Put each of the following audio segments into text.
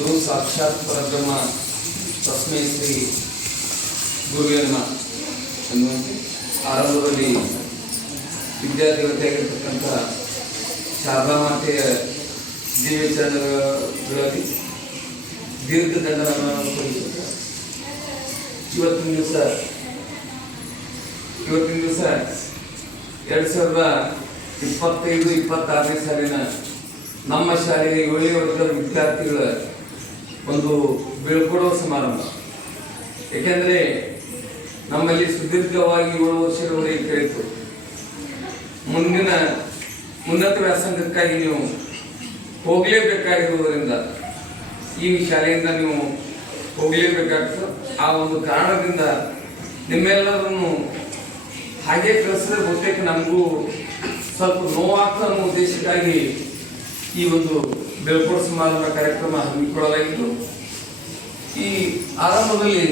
ಗುರು ಸಾಕ್ಷಾತ್ ಪರಬ್ರಹ್ಮ ತಸ್ಮೈ ಶ್ರೀ ಗುರುವೇ ನಮಃ ಎನ್ನುವಂತೆ ಆರಂಭದಲ್ಲಿ ವಿದ್ಯಾದೇವತೆಯಾಗಿರ್ತಕ್ಕಂಥ ಶಾರದಾ ಮಾತೆಯ ದಿವ್ಯ ಚರಣಗಳಲ್ಲಿ ದೀರ್ಘ ದಂಡನವನ್ನು ಕೊಡಿಸುತ್ತಾರೆ. ಇವತ್ತಿನ ದಿವಸ 2025-26ನೇ ಸಾಲಿನ ನಮ್ಮ ಶಾಲೆಯ 7ನೇ ವರ್ಗದ ವಿದ್ಯಾರ್ಥಿಗಳ ಒಂದು ಬೀಳ್ಕೊಡುವ ಸಮಾರಂಭ. ಏಕೆಂದರೆ ನಮ್ಮಲ್ಲಿ ಸುದೀರ್ಘವಾಗಿ 7 ವರ್ಷಗಳವರೆಗೆ ಕೇಳಿತು, ಮುಂದಿನ ಉನ್ನತ ವ್ಯಾಸಂಗಕ್ಕಾಗಿ ನೀವು ಹೋಗಲೇಬೇಕಾಗಿರುವುದರಿಂದ ಈ ಶಾಲೆಯಿಂದ ನೀವು ಹೋಗಲೇಬೇಕಾಗ್ತದೆ. ಆ ಒಂದು ಕಾರಣದಿಂದ ನಿಮ್ಮೆಲ್ಲರನ್ನು ಹಾಗೆ ಕಳಿಸಿದ್ರೆ ಬಹುತೇಕ ನಮಗೂ ಸ್ವಲ್ಪ ನೋವಾಗ್ತದೆ ಅನ್ನೋ ಉದ್ದೇಶಕ್ಕಾಗಿ ಈ ಒಂದು ಬೀಳ್ಕೊಡುವ ಸಮಾರಂಭ ಕಾರ್ಯಕ್ರಮ ಹಮ್ಮಿಕೊಳ್ಳಲಾಗಿತ್ತು. ಈ ಆರಂಭದಲ್ಲಿ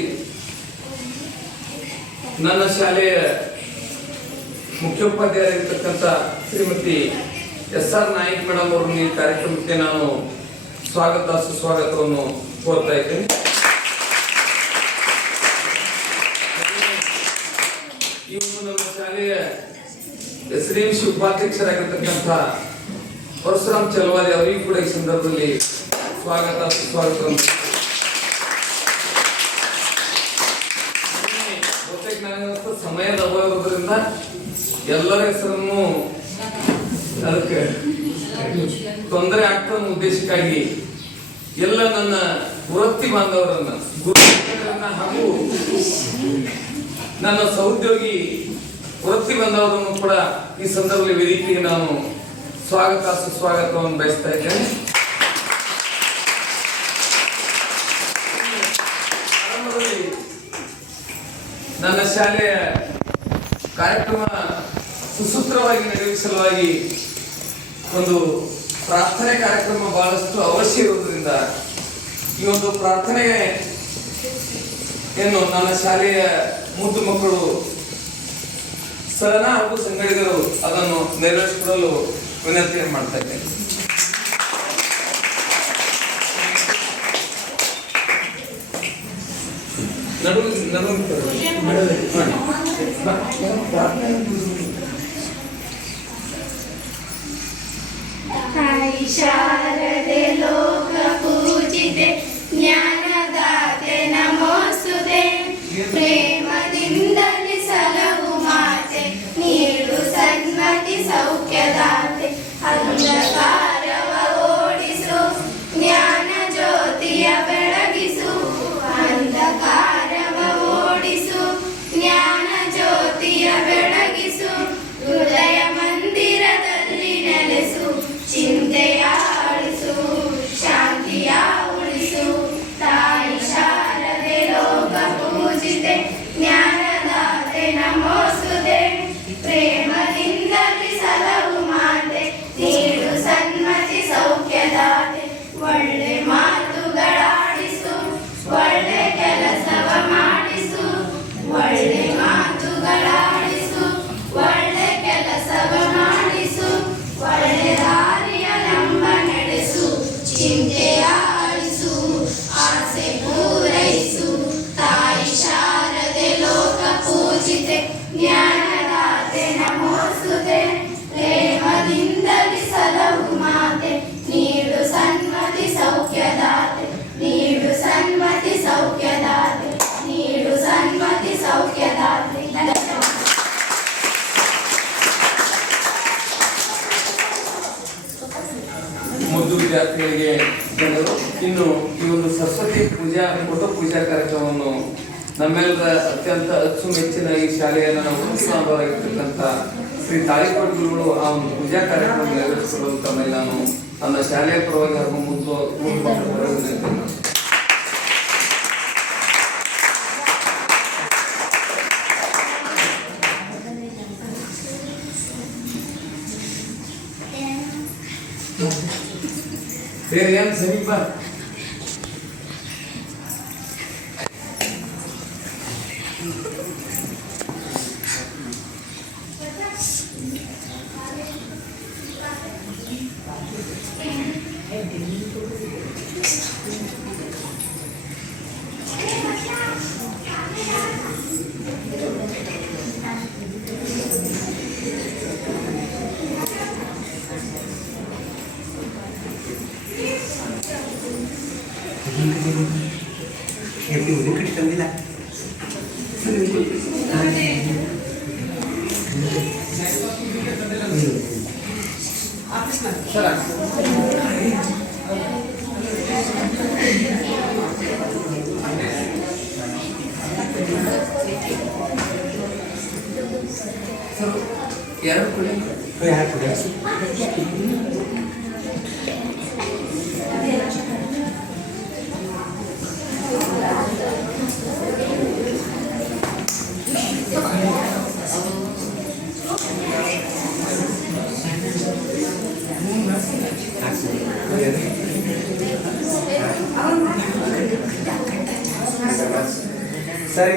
ನನ್ನ ಶಾಲೆಯ ಮುಖ್ಯೋಪಾಧ್ಯಾಯರಾಗಿರ್ತಕ್ಕಂಥ ಶ್ರೀಮತಿ SR ನಾಯ್ಕ್ ಮೇಡಮ್ ಅವರನ್ನು ಈ ಕಾರ್ಯಕ್ರಮಕ್ಕೆ ನಾನು ಸ್ವಾಗತ ಸುಸ್ವಾಗತವನ್ನು ಕೋರ್ತಾ ಇದ್ದೇನೆ. ಈ ಒಂದು ನಮ್ಮ ಶಾಲೆಯ SDMC ಉಪಾಧ್ಯಕ್ಷರಾಗಿರ್ತಕ್ಕಂಥ ಪರಶುರಾಮ್ ಚಲವಾದಿ ಅವರಿಗೂ ಕೂಡ ಈ ಸಂದರ್ಭದಲ್ಲಿ ಸ್ವಾಗತ ಸುಸ್ವಾಗತವನ್ನು. ಬಹುತೇಕ ನನಗಂತೂ ಸಮಯದ ಅಭಾವ ಇರೋದ್ರಿಂದ ಎಲ್ಲರ ಹೆಸರನ್ನು ಅದಕ್ಕೆ ತೊಂದರೆ ಆಗ್ತದ ಉದ್ದೇಶಕ್ಕಾಗಿ ಎಲ್ಲ ನನ್ನ ವೃತ್ತಿ ಬಾಂಧವರನ್ನ ಹಾಗೂ ನನ್ನ ಸಹೋದ್ಯೋಗಿ ವೃತ್ತಿ ಬಾಂಧವರನ್ನು ಕೂಡ ಈ ಸಂದರ್ಭದಲ್ಲಿ ವೇದಿಕೆಗೆ ನಾನು ಸ್ವಾಗತ ಸುಸ್ವಾಗತವನ್ನು ಬಯಸ್ತಾ ಇದ್ದೇನೆ. ಆರಂಭದಲ್ಲಿ ನನ್ನ ಶಾಲೆಯ ಕಾರ್ಯಕ್ರಮ ಸುಸೂತ್ರವಾಗಿ ನಡೆಯುವ ಸಲುವಾಗಿ ಒಂದು ಪ್ರಾರ್ಥನೆ ಕಾರ್ಯಕ್ರಮ ಬಹಳಷ್ಟು ಅವಶ್ಯ ಇರುವುದರಿಂದ ಈ ಒಂದು ಪ್ರಾರ್ಥನೆಯನ್ನು ನನ್ನ ಶಾಲೆಯ ಮುದ್ದು ಮಕ್ಕಳು ಸರನ ಹಾಗೂ ಸಂಗಡಿಗರು ಅದನ್ನು ನೆರವೇರಿಸಿಕೊಳ್ಳಲು ವಿನಂತಿಯನ್ನು ಮಾಡ್ತಾ ಇದ್ದೇನೆ. ಶಾರದೆ ಲೋಕ ಪೂಜಿತೆ ಜ್ಞಾನದಾತೆ ನಮೋಸ್ತುತೆ ಪ್ರೇಮದಿಂದಲೇ ಸಲಹು ಮಾತೆ ನೀಡು ಸನ್ಮತಿ ಸೌಖ್ಯದಾತೆ ಅಂಧಕಾರವ ಓಡಿಸು ಜ್ಞಾನ ಜ್ಯೋತಿಯ ಬೆಳಗಿಸು ಅಂಧಕಾರವ ಓಡಿಸು ಜ್ಞಾನ ಜ್ಯೋತಿಯ ಬೆಳಗಿಸು ಹೃದಯ ಮಂದಿರದಲ್ಲಿ ನೆಲೆಸು ಚಿಂತೆಯ ಅಳಿಸು ಶಾಂತಿಯ ಉಳಿಸು ತಾಯಿ ಶಾರದೆ ಲೋಕ ಪೂಜಿತೆ ಜ್ಞಾನದಾತೆ ನಮೋಸ್ತುತೆ ಪ್ರೇಮದಿಂದಲೇ ಸಲಹು ಮಾತೆ ನೀಡು ಸನ್ಮತಿ ಸೌಖ್ಯದಾತೆ ಒಳ್ಳೆ ಮಾತುಗಳಾಡಿಸು ಒಳ್ಳೆ ಕೆಲಸವ ಮಾಡಿಸು ಒಳ್ಳೆ ಮಾತುಗಳಾಡಿಸು ಒಳ್ಳೆ ಕೆಲಸವ ಮಾಡಿಸು ಒಳ್ಳೆ ದಾರಿಯ ನಂಬ ನಡೆಸು ಚಿಂತೆಯ ಅಳಿಸು ಆಸೆ ಪೂರೈಸು ತಾಯಿ ಶಾರದೆ ಲೋಕ ಪೂಜಿತೆ ಜ್ಞಾನದಾತೆ ನಮೋಸ್ತುತೆ ಪ್ರೇಮದಿಂದಲೇ ಸಲಹು ಮಾತೆ ನೀಡು ಸನ್ಮತಿ ಸೌಖ್ಯದಾತೆ ನೀಡು ಸನ್ಮತಿ ಸೌಖ್ಯದಾತೆ ನೀಡು ಸನ್ಮತಿ ಸೌಖ್ಯದಾತೆ. ಮುದ್ದು ವಿದ್ಯಾರ್ಥಿಗಳಿಗೆ ಜನರು ಇನ್ನು ಈ ಒಂದು ಸರಸ್ವತಿ ಪೂಜಾ ಫೋಟೋ ಪೂಜಾ ಕಾರ್ಯಕ್ರಮವನ್ನು ನಮ್ಮೆಲ್ಲರ ಅತ್ಯಂತ ಅಚ್ಚುಮೆಚ್ಚಿನ ಈ ಶಾಲೆಯ ನನ್ನ ವೃತ್ತಿ ಬಾಂಧವರಾಗಿರ್ತಕ್ಕಂಥ ಶ್ರೀ ತಾಳಿಕೋಟ್ ಗುರುಗಳು ಆ ಒಂದು ಪೂಜಾ ಕಾರ್ಯಕ್ರಮ ನೆರವೇರಿಸಲು ತಮ್ಮಲ್ಲಿ ನಾನು ನನ್ನ ಶಾಲೆಯ ಪರವಾಗಿ ಹಾಗೂ ಮುದ್ದು ಮಕ್ಕಳ ಪರವಾಗಿ ಬೇರೆ ಏನು ಸಮೀಪ எப்படி உருக்கிட்டு தந்தில ಯಾರು ಕೊಡಿ ಯಾರು ಕೊಡಿ ಸರಿ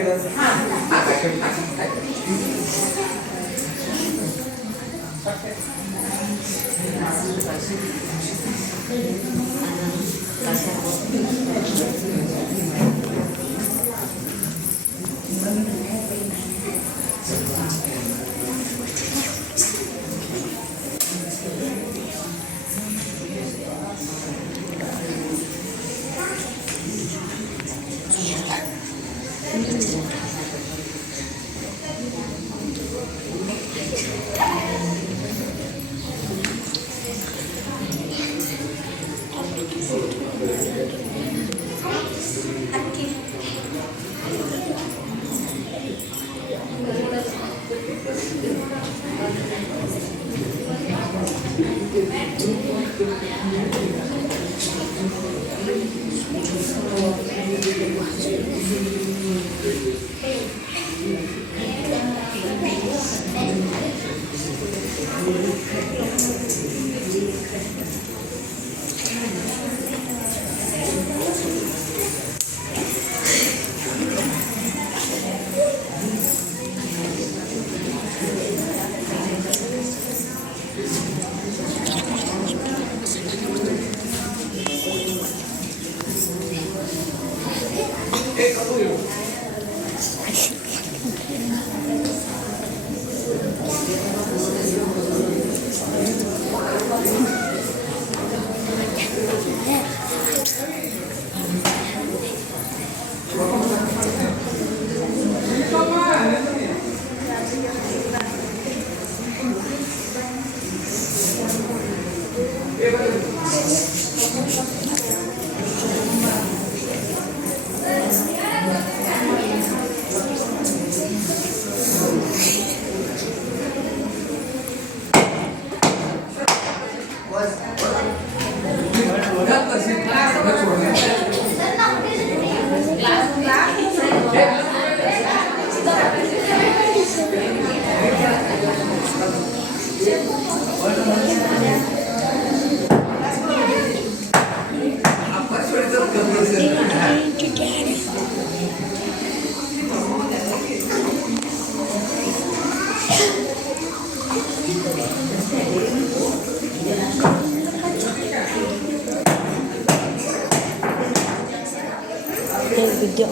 video.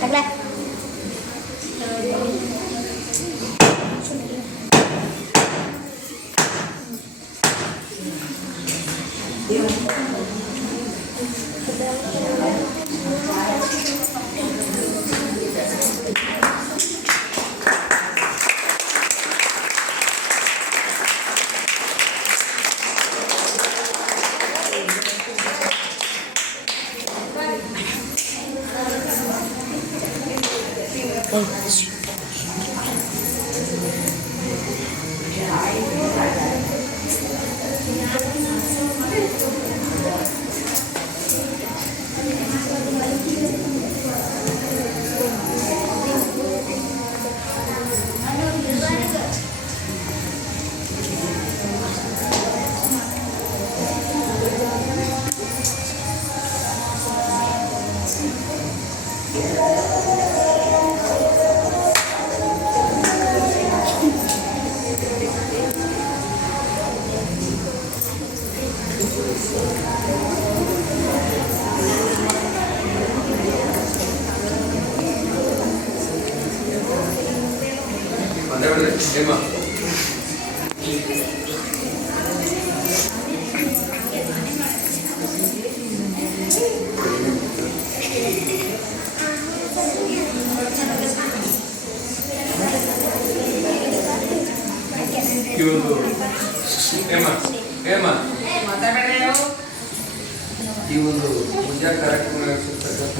Tắt lên. Emma. ಈ ಒಂದು ಈ ಒಂದು ಪೂಜಾ ಕಾರ್ಯಕ್ರಮ ನಡೆಸಿರ್ತಕ್ಕಂಥ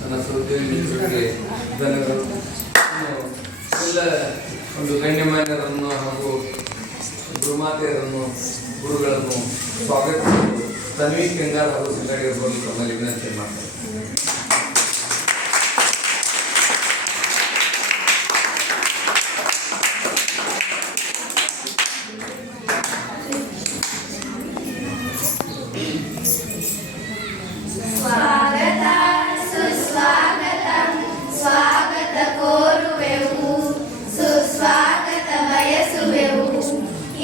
ನನ್ನ ಸಹೋದರಿ ಧನ್ಯವಾದಗಳು. ಎಲ್ಲ ಒಂದು ಗಣ್ಯಮಾನ್ಯರನ್ನು ಹಾಗೂ ಗುರುಮಾತೆಯರನ್ನು ಗುರುಗಳನ್ನು ಸ್ವಾಗತಿಸಲು ತನ್ವಿ ಕೆಂಗಾರ್ ಹಾಗೂ ಸಂಗಡಿಗರು ತಮ್ಮಲ್ಲಿ ವಿನಂತಿ ಮಾಡ್ತಾರೆ. ಸ್ವಾಗತ ಸುಸ್ವಾಗತ ಸ್ವಾಗತ ಕೋರುವೆವು ಸುಸ್ವಾಗತ ಬಯಸುವೆವು.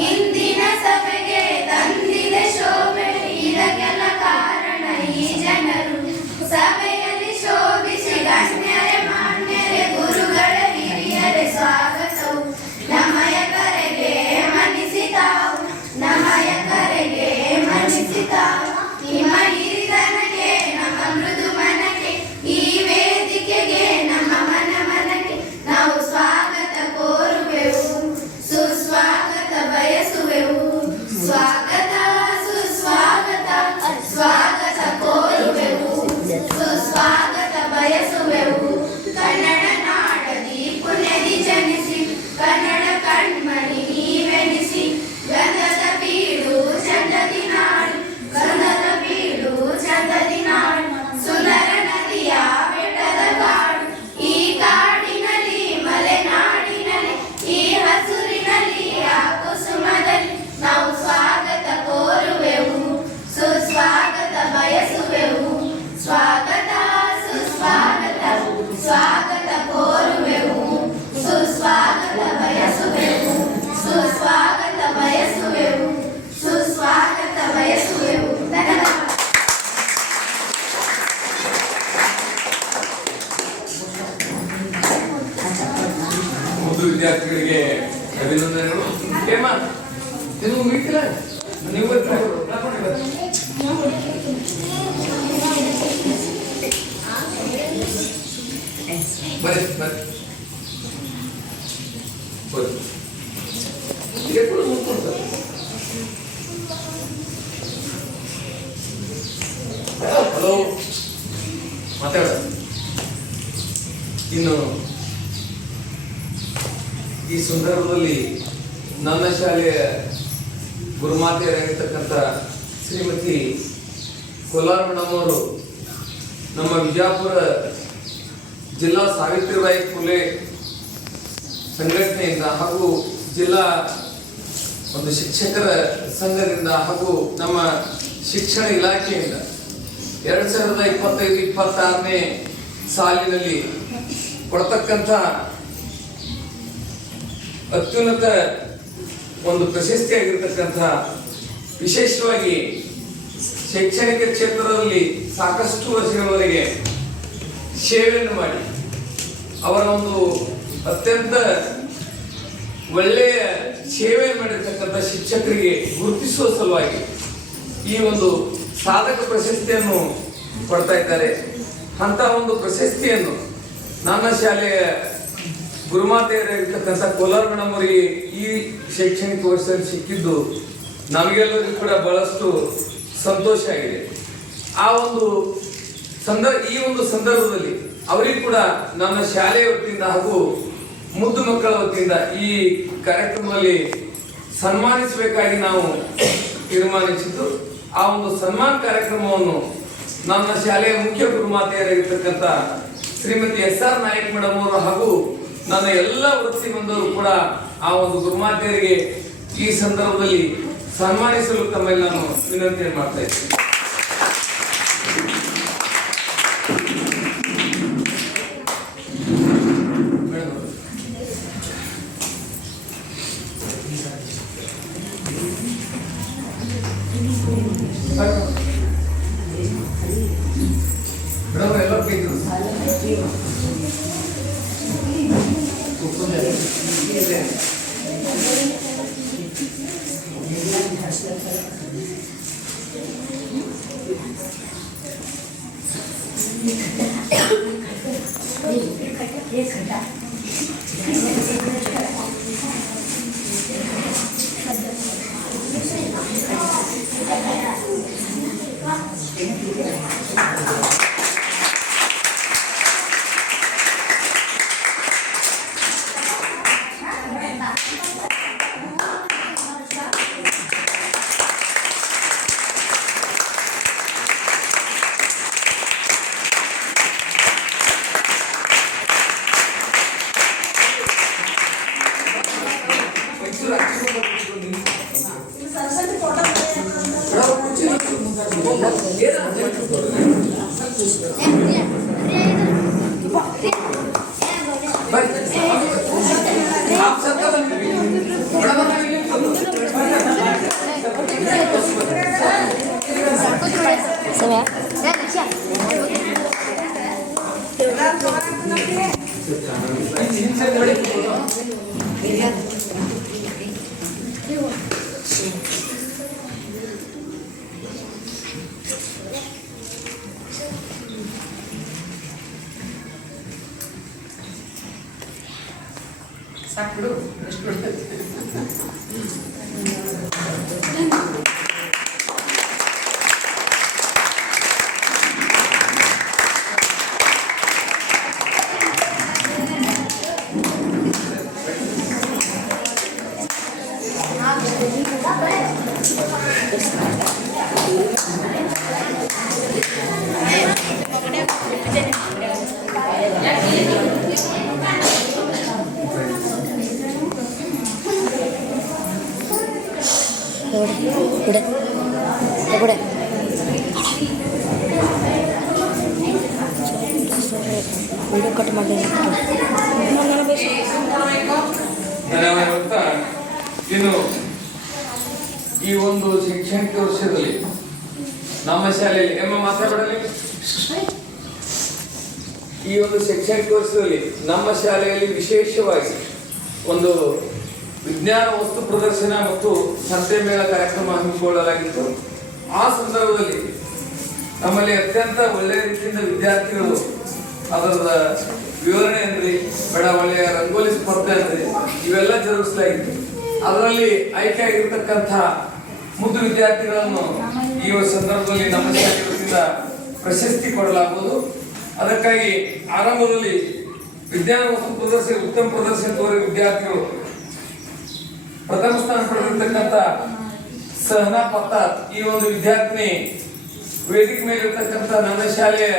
ಇಂದಿನ ಸಭೆಗೆ ತಂದಿದೆ ಶೋಭೆ, ಇದಕ್ಕೆಲ್ಲ ಕಾರಣ ಈ ಜನರು. ಸಭೆಯಲ್ಲಿ ಶೋಭಿಸಿ ಗಣ್ಯರೆ ಮಾನ್ಯರೆ ಗುರುಗಳ ಹಿರಿಯರೆ ಸ್ವಾಗತವು. ನಮಯ ಕರೆಗೆ ಮನಿಸಿತಾವು, ನಮಯ ಕರೆಗೆ ಮನಿಸಿತಾವು. ನಿಮ್ಮ ಹಿರಿತನಕ್ಕೆ ನಮ್ಮ ಮೃದು ಮನಕ್ಕೆ, ಈ ವೇದಿಕೆಗೆ ನಮ್ಮ ಮನಕ್ಕೆ ನಾವು ಸ್ವಾಗತ ಕೋರುವೆವು ಸುಸ್ವಾಗತ ಬಯಸುವೆವು. ಸ್ವಾಗತ ಸುಸ್ವಾಗತ ಸ್ವಾಗತ ಕೋರುವೆವು ಸುಸ್ವಾಗತ ಬಯಸುವೆವು. ಕನ್ನಡ ನಾಡದಿ ಪುಣ್ಯದಿ ಜನಿಸಿ ಕನ್ನಡ ಕಣ್ಮಣಿ ನೀವೆನಿಸಿ, ಗಂಧದ ಬೀಡು ಚಂದದಿ ನಾಡು, ಗಂಧದ ಬೀಡು ಚಂದದಿ ನಾಡು. ಸುಂದರ ನದಿಯ ಬೆಟ್ಟದ ಕಾಡು, ಈ ಕಾಡಿನಲ್ಲಿ ಮಲೆನಾಡಿನಲ್ಲಿ, ಈ ಹಸುರಿನಲ್ಲಿ ಆ ಕುಸುಮದಲ್ಲಿ ನಾವು ಸ್ವಾಗತ ಕೋರುವೆವು ಸುಸ್ವಾಗತ ಬಯಸುವೆವು. ಸ್ವಾಗತ ಸುಸ್ವಾಗತ ಸ್ವಾಗತ ಕೋರುವೆವು ಸುಸ್ವಾಗತ ಬಯಸುವೆವು, ಸುಸ್ವಾಗತ ಬಯಸುವೆವು, ಸುಸ್ವಾಗತ ಬಯಸುವೆವು. ಧನ್ಯವಾದ. ಓದು ವಿದ್ಯಾರ್ಥಿಗಳಿಗೆ ಅಭಿನಂದನೆಗಳು. ಏಮ್ಮ ನೀವು ಮುಗಿತಿಲ್ಲ, ನೀವು ಬರ್ರಿ ಬರ್ರಿ ಹಲೋ ಮಾತಾಡ. ಇನ್ನು ಈ ಸಂದರ್ಭದಲ್ಲಿ ನನ್ನ ಶಾಲೆಯ ಗುರುಮಾತೆಯರಾಗಿರ್ತಕ್ಕಂಥ ಶ್ರೀಮತಿ ಕೋಲಾರ ಮೇಡಮ್ ಅವರು ನಮ್ಮ ವಿಜಯಪುರ ಜಿಲ್ಲಾ ಸಾವಿತ್ರಿಬಾಯಿ ಫುಲೆ ಸಂಘಟನೆಯಿಂದ ಹಾಗೂ ಜಿಲ್ಲಾ ಒಂದು ಶಿಕ್ಷಕರ ಸಂಘದಿಂದ ಹಾಗೂ ನಮ್ಮ ಶಿಕ್ಷಣ ಇಲಾಖೆಯಿಂದ 2025-26ನೇ ಸಾಲಿನಲ್ಲಿ ಕೊಡ್ತಕ್ಕಂಥ ಅತ್ಯುನ್ನತ ಒಂದು ಪ್ರಶಸ್ತಿಯಾಗಿರ್ತಕ್ಕಂಥ, ವಿಶೇಷವಾಗಿ ಶೈಕ್ಷಣಿಕ ಕ್ಷೇತ್ರದಲ್ಲಿ ಸಾಕಷ್ಟು ವರ್ಷಗಳವರೆಗೆ ಸೇವೆಯನ್ನು ಮಾಡಿ ಅವರ ಒಂದು ಅತ್ಯಂತ ಒಳ್ಳೆಯ ಸೇವೆ ಮಾಡಿರ್ತಕ್ಕಂಥ ಶಿಕ್ಷಕರಿಗೆ ಗುರುತಿಸುವ ಸಲುವಾಗಿ ಈ ಒಂದು ಸಾಧಕ ಪ್ರಶಸ್ತಿಯನ್ನು ಕೊಡ್ತಾ ಇದ್ದಾರೆ. ಅಂತ ಒಂದು ಪ್ರಶಸ್ತಿಯನ್ನು ನನ್ನ ಶಾಲೆಯ ಗುರುಮಾತೆಯರಾಗಿರ್ತಕ್ಕಂಥ ಕೋಲಾರ ಮೇಡಮ್ ಅವರಿಗೆ ಈ ಶೈಕ್ಷಣಿಕ ವರ್ಷದಲ್ಲಿ ಸಿಕ್ಕಿದ್ದು ನಮಗೆಲ್ಲರಿಗೂ ಕೂಡ ಬಹಳಷ್ಟು ಸಂತೋಷ ಆಗಿದೆ. ಆ ಒಂದು ಈ ಒಂದು ಸಂದರ್ಭದಲ್ಲಿ ಅವರಿಗೂ ಕೂಡ ನನ್ನ ಶಾಲೆಯ ವತಿಯಿಂದ ಹಾಗೂ ಮುದ್ದು ಮಕ್ಕಳ ವತಿಯಿಂದ ಈ ಕಾರ್ಯಕ್ರಮದಲ್ಲಿ ಸನ್ಮಾನಿಸಬೇಕಾಗಿ ನಾವು ತೀರ್ಮಾನಿಸಿದ್ದು. ಆ ಒಂದು ಸನ್ಮಾನ ಕಾರ್ಯಕ್ರಮವನ್ನು ನನ್ನ ಶಾಲೆಯ ಮುಖ್ಯ ಗುರುಮಾತೆಯರಾಗಿರ್ತಕ್ಕಂಥ ಶ್ರೀಮತಿ SR ನಾಯಕ್ ಮೇಡಮ್ ಅವರು ಹಾಗೂ ನನ್ನ ಎಲ್ಲ ವೃತ್ತಿ ಬಂದವರು ಕೂಡ ಆ ಒಂದು ಗುರುಮಾತೆಯರಿಗೆ ಈ ಸಂದರ್ಭದಲ್ಲಿ ಸನ್ಮಾನಿಸಲು ತಮ್ಮಲ್ಲಿ ನಾನು ವಿನಂತಿ ಮಾಡ್ತಾ ಇದ್ದೀನಿ. ಮೇಡಮ್ ಎಲ್ಲ ಕೇಳಿದ್ರು Gracias. आप सबका बड़ा बड़ा ಸಾಕು ಎಷ್ಟು ವಿಡಿಯೋ ಕಟ್ ಮಾಡಿ ಇನ್ನು ಈ ಒಂದು ಶೈಕ್ಷಣಿಕ ವರ್ಷದಲ್ಲಿ ನಮ್ಮ ಶಾಲೆಯಲ್ಲಿ ಮಾತಾಡಲಿ ಈ ಒಂದು ಶೈಕ್ಷಣಿಕ ವರ್ಷದಲ್ಲಿ ನಮ್ಮ ಶಾಲೆಯಲ್ಲಿ ವಿಶೇಷವಾಗಿ ಒಂದು ವಿಜ್ಞಾನ ವಸ್ತು ಪ್ರದರ್ಶನ ಮತ್ತು ಸಂತೆ ಮೇಳ ಕಾರ್ಯಕ್ರಮ ಹಮ್ಮಿಕೊಳ್ಳಲಾಗಿತ್ತು. ಆ ಸಂದರ್ಭದಲ್ಲಿ ನಮ್ಮಲ್ಲಿ ಅತ್ಯಂತ ಒಳ್ಳೆಯ ರೀತಿಯಿಂದ ವಿದ್ಯಾರ್ಥಿಗಳು ಅದರ ವಿವರಣೆ ಅಂದ್ರೆ ಬೇಡ ಒಳ್ಳೆಯ ರಂಗೋಲಿ ಸ್ಪರ್ಧೆ ಅಂದ್ರೆ ಇವೆಲ್ಲ ಜರುಗಿಸಲಾಗಿತ್ತು. ಅದರಲ್ಲಿ ಆಯ್ಕೆ ಆಗಿರ್ತಕ್ಕಂಥ ಮುದ್ದು ವಿದ್ಯಾರ್ಥಿಗಳನ್ನು ಈ ಸಂದರ್ಭದಲ್ಲಿ ನಮ್ಮ ಶಾಲೆ ವತಿಯಿಂದ ಪ್ರಶಸ್ತಿ ಕೊಡಲಾಗುವುದು. ಅದಕ್ಕಾಗಿ ಆರಂಭದಲ್ಲಿ ವಿಜ್ಞಾನ ವಸ್ತು ಪ್ರದರ್ಶನ ಉತ್ತಮ ಪ್ರದರ್ಶನ ತೋರಿದ ವಿದ್ಯಾರ್ಥಿಗಳು ಪ್ರಥಮ ಸ್ಥಾನ ಪಡೆದಿರ್ತಕ್ಕಂಥ ಸಹನಾ ಪತ್ತಾರ್ ಈ ಒಂದು ವಿದ್ಯಾರ್ಥಿನಿ ವೇದಿಕೆ ಮೇಲೆ ಇರ್ತಕ್ಕಂಥ ನನ್ನ ಶಾಲೆಯ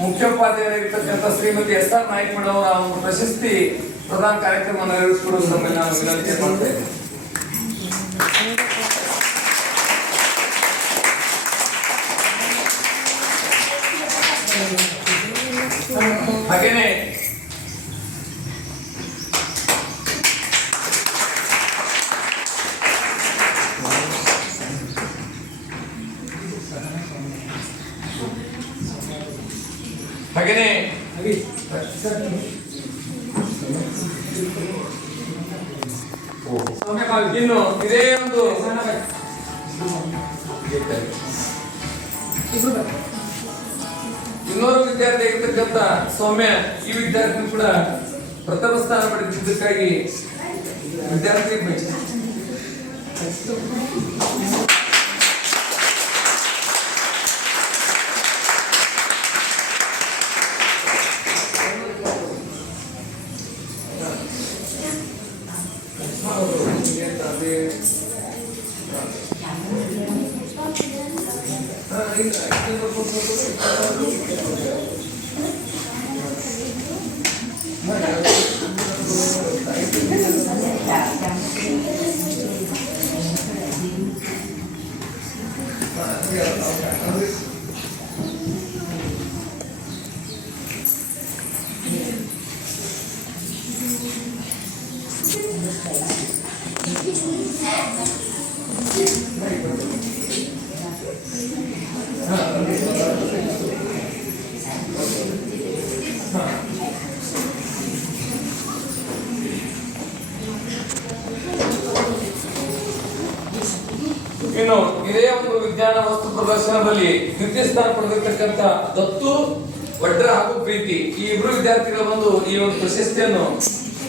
ಮುಖ್ಯೋಪಾಧ್ಯಾಯರಾಗಿರ್ತಕ್ಕಂಥ ಶ್ರೀಮತಿ ಎಸ್.ಆರ್. ನಾಯ್ಕ ಮೇಡಮ್ ಅವರ ಒಂದು ಪ್ರಶಸ್ತಿ ಪ್ರದಾನ ಕಾರ್ಯಕ್ರಮ ನೆರವೇರಿಸಿಕೊಡುವ ಸಂಬಂಧ ನಾನು ವಿನಂತಿ ಮಾಡ್ತೇನೆ. ಹಾಗೇನೆ ಇನ್ನು ಇದೇ ಒಂದು ಇನ್ನೋರ್ವ ವಿದ್ಯಾರ್ಥಿ ಆಗಿರ್ತಕ್ಕಂಥ ಸೌಮ್ಯ ಈ ವಿದ್ಯಾರ್ಥಿ ಕೂಡ ಪ್ರಥಮ ಸ್ಥಾನ ಪಡೆದಿದ್ದಕ್ಕಾಗಿ ವಿದ್ಯಾರ್ಥಿ ಇನ್ನು ಇದೇ ಒಂದು ವಿಜ್ಞಾನ ವಸ್ತು ಪ್ರದರ್ಶನದಲ್ಲಿ ದ್ವಿತೀಯ ಸ್ಥಾನ ಪಡೆದಿರ್ತಕ್ಕಂಥ ದತ್ತು ವಡ್ರ ಹಾಗೂ ಪ್ರೀತಿ ಈ ಇಬ್ಬರು ವಿದ್ಯಾರ್ಥಿಗಳು ಬಂದು ಈ ಒಂದು ಪ್ರಶಸ್ತಿಯನ್ನು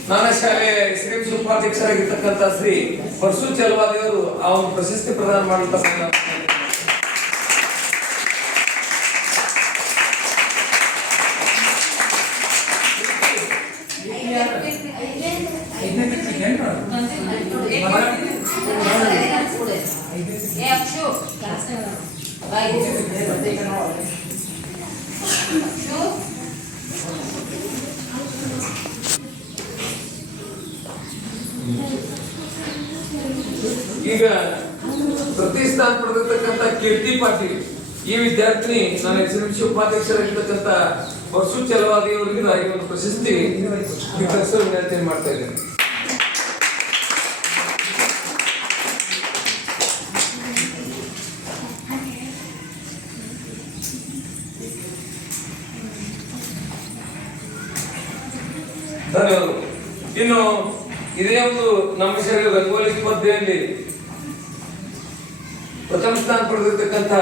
ನನ್ನ ಶಾಲೆಯ ಶ್ರೀ ಉಪಾಧ್ಯಕ್ಷರಾಗಿರ್ತಕ್ಕಂಥ ಶ್ರೀ ಪರಸು ಚಲವಾದಿಯವರು ಆ ಒಂದು ಪ್ರಶಸ್ತಿ ಪ್ರದಾನ ಮಾಡಿರ್ತಕ್ಕಂಥ ಈಗ ಪ್ರತಿ ಸ್ಥಾನ ಪಡೆದಿರ್ತಕ್ಕಂಥ ಕೀರ್ತಿ ಪಾಟೀಲ್ ಈ ವಿದ್ಯಾರ್ಥಿನಿ ನನ್ನ ಎಸ್ ಉಪಾಧ್ಯಕ್ಷರಾಗಿರ್ತಕ್ಕಂಥ ವರ್ಷು ಚಲವಾದಿ ಅವರಿಗೆ ನಾನು ಈ ಒಂದು ಪ್ರಶಸ್ತಿ ವಿತರಿಸಲು ವಿನಂತಿ ಮಾಡ್ತಾ ಇದ್ದೇನೆ. ಧನ್ಯವಾದಗಳು. ಇನ್ನು ಇದೇ ಒಂದು ನಮ್ಮ ಶಾಲೆಯ ರಂಗೋಲಿ ಸ್ಪರ್ಧೆಯಲ್ಲಿ ಪ್ರಥಮ ಸ್ಥಾನ ಪಡೆದಿರ್ತಕ್ಕಂಥ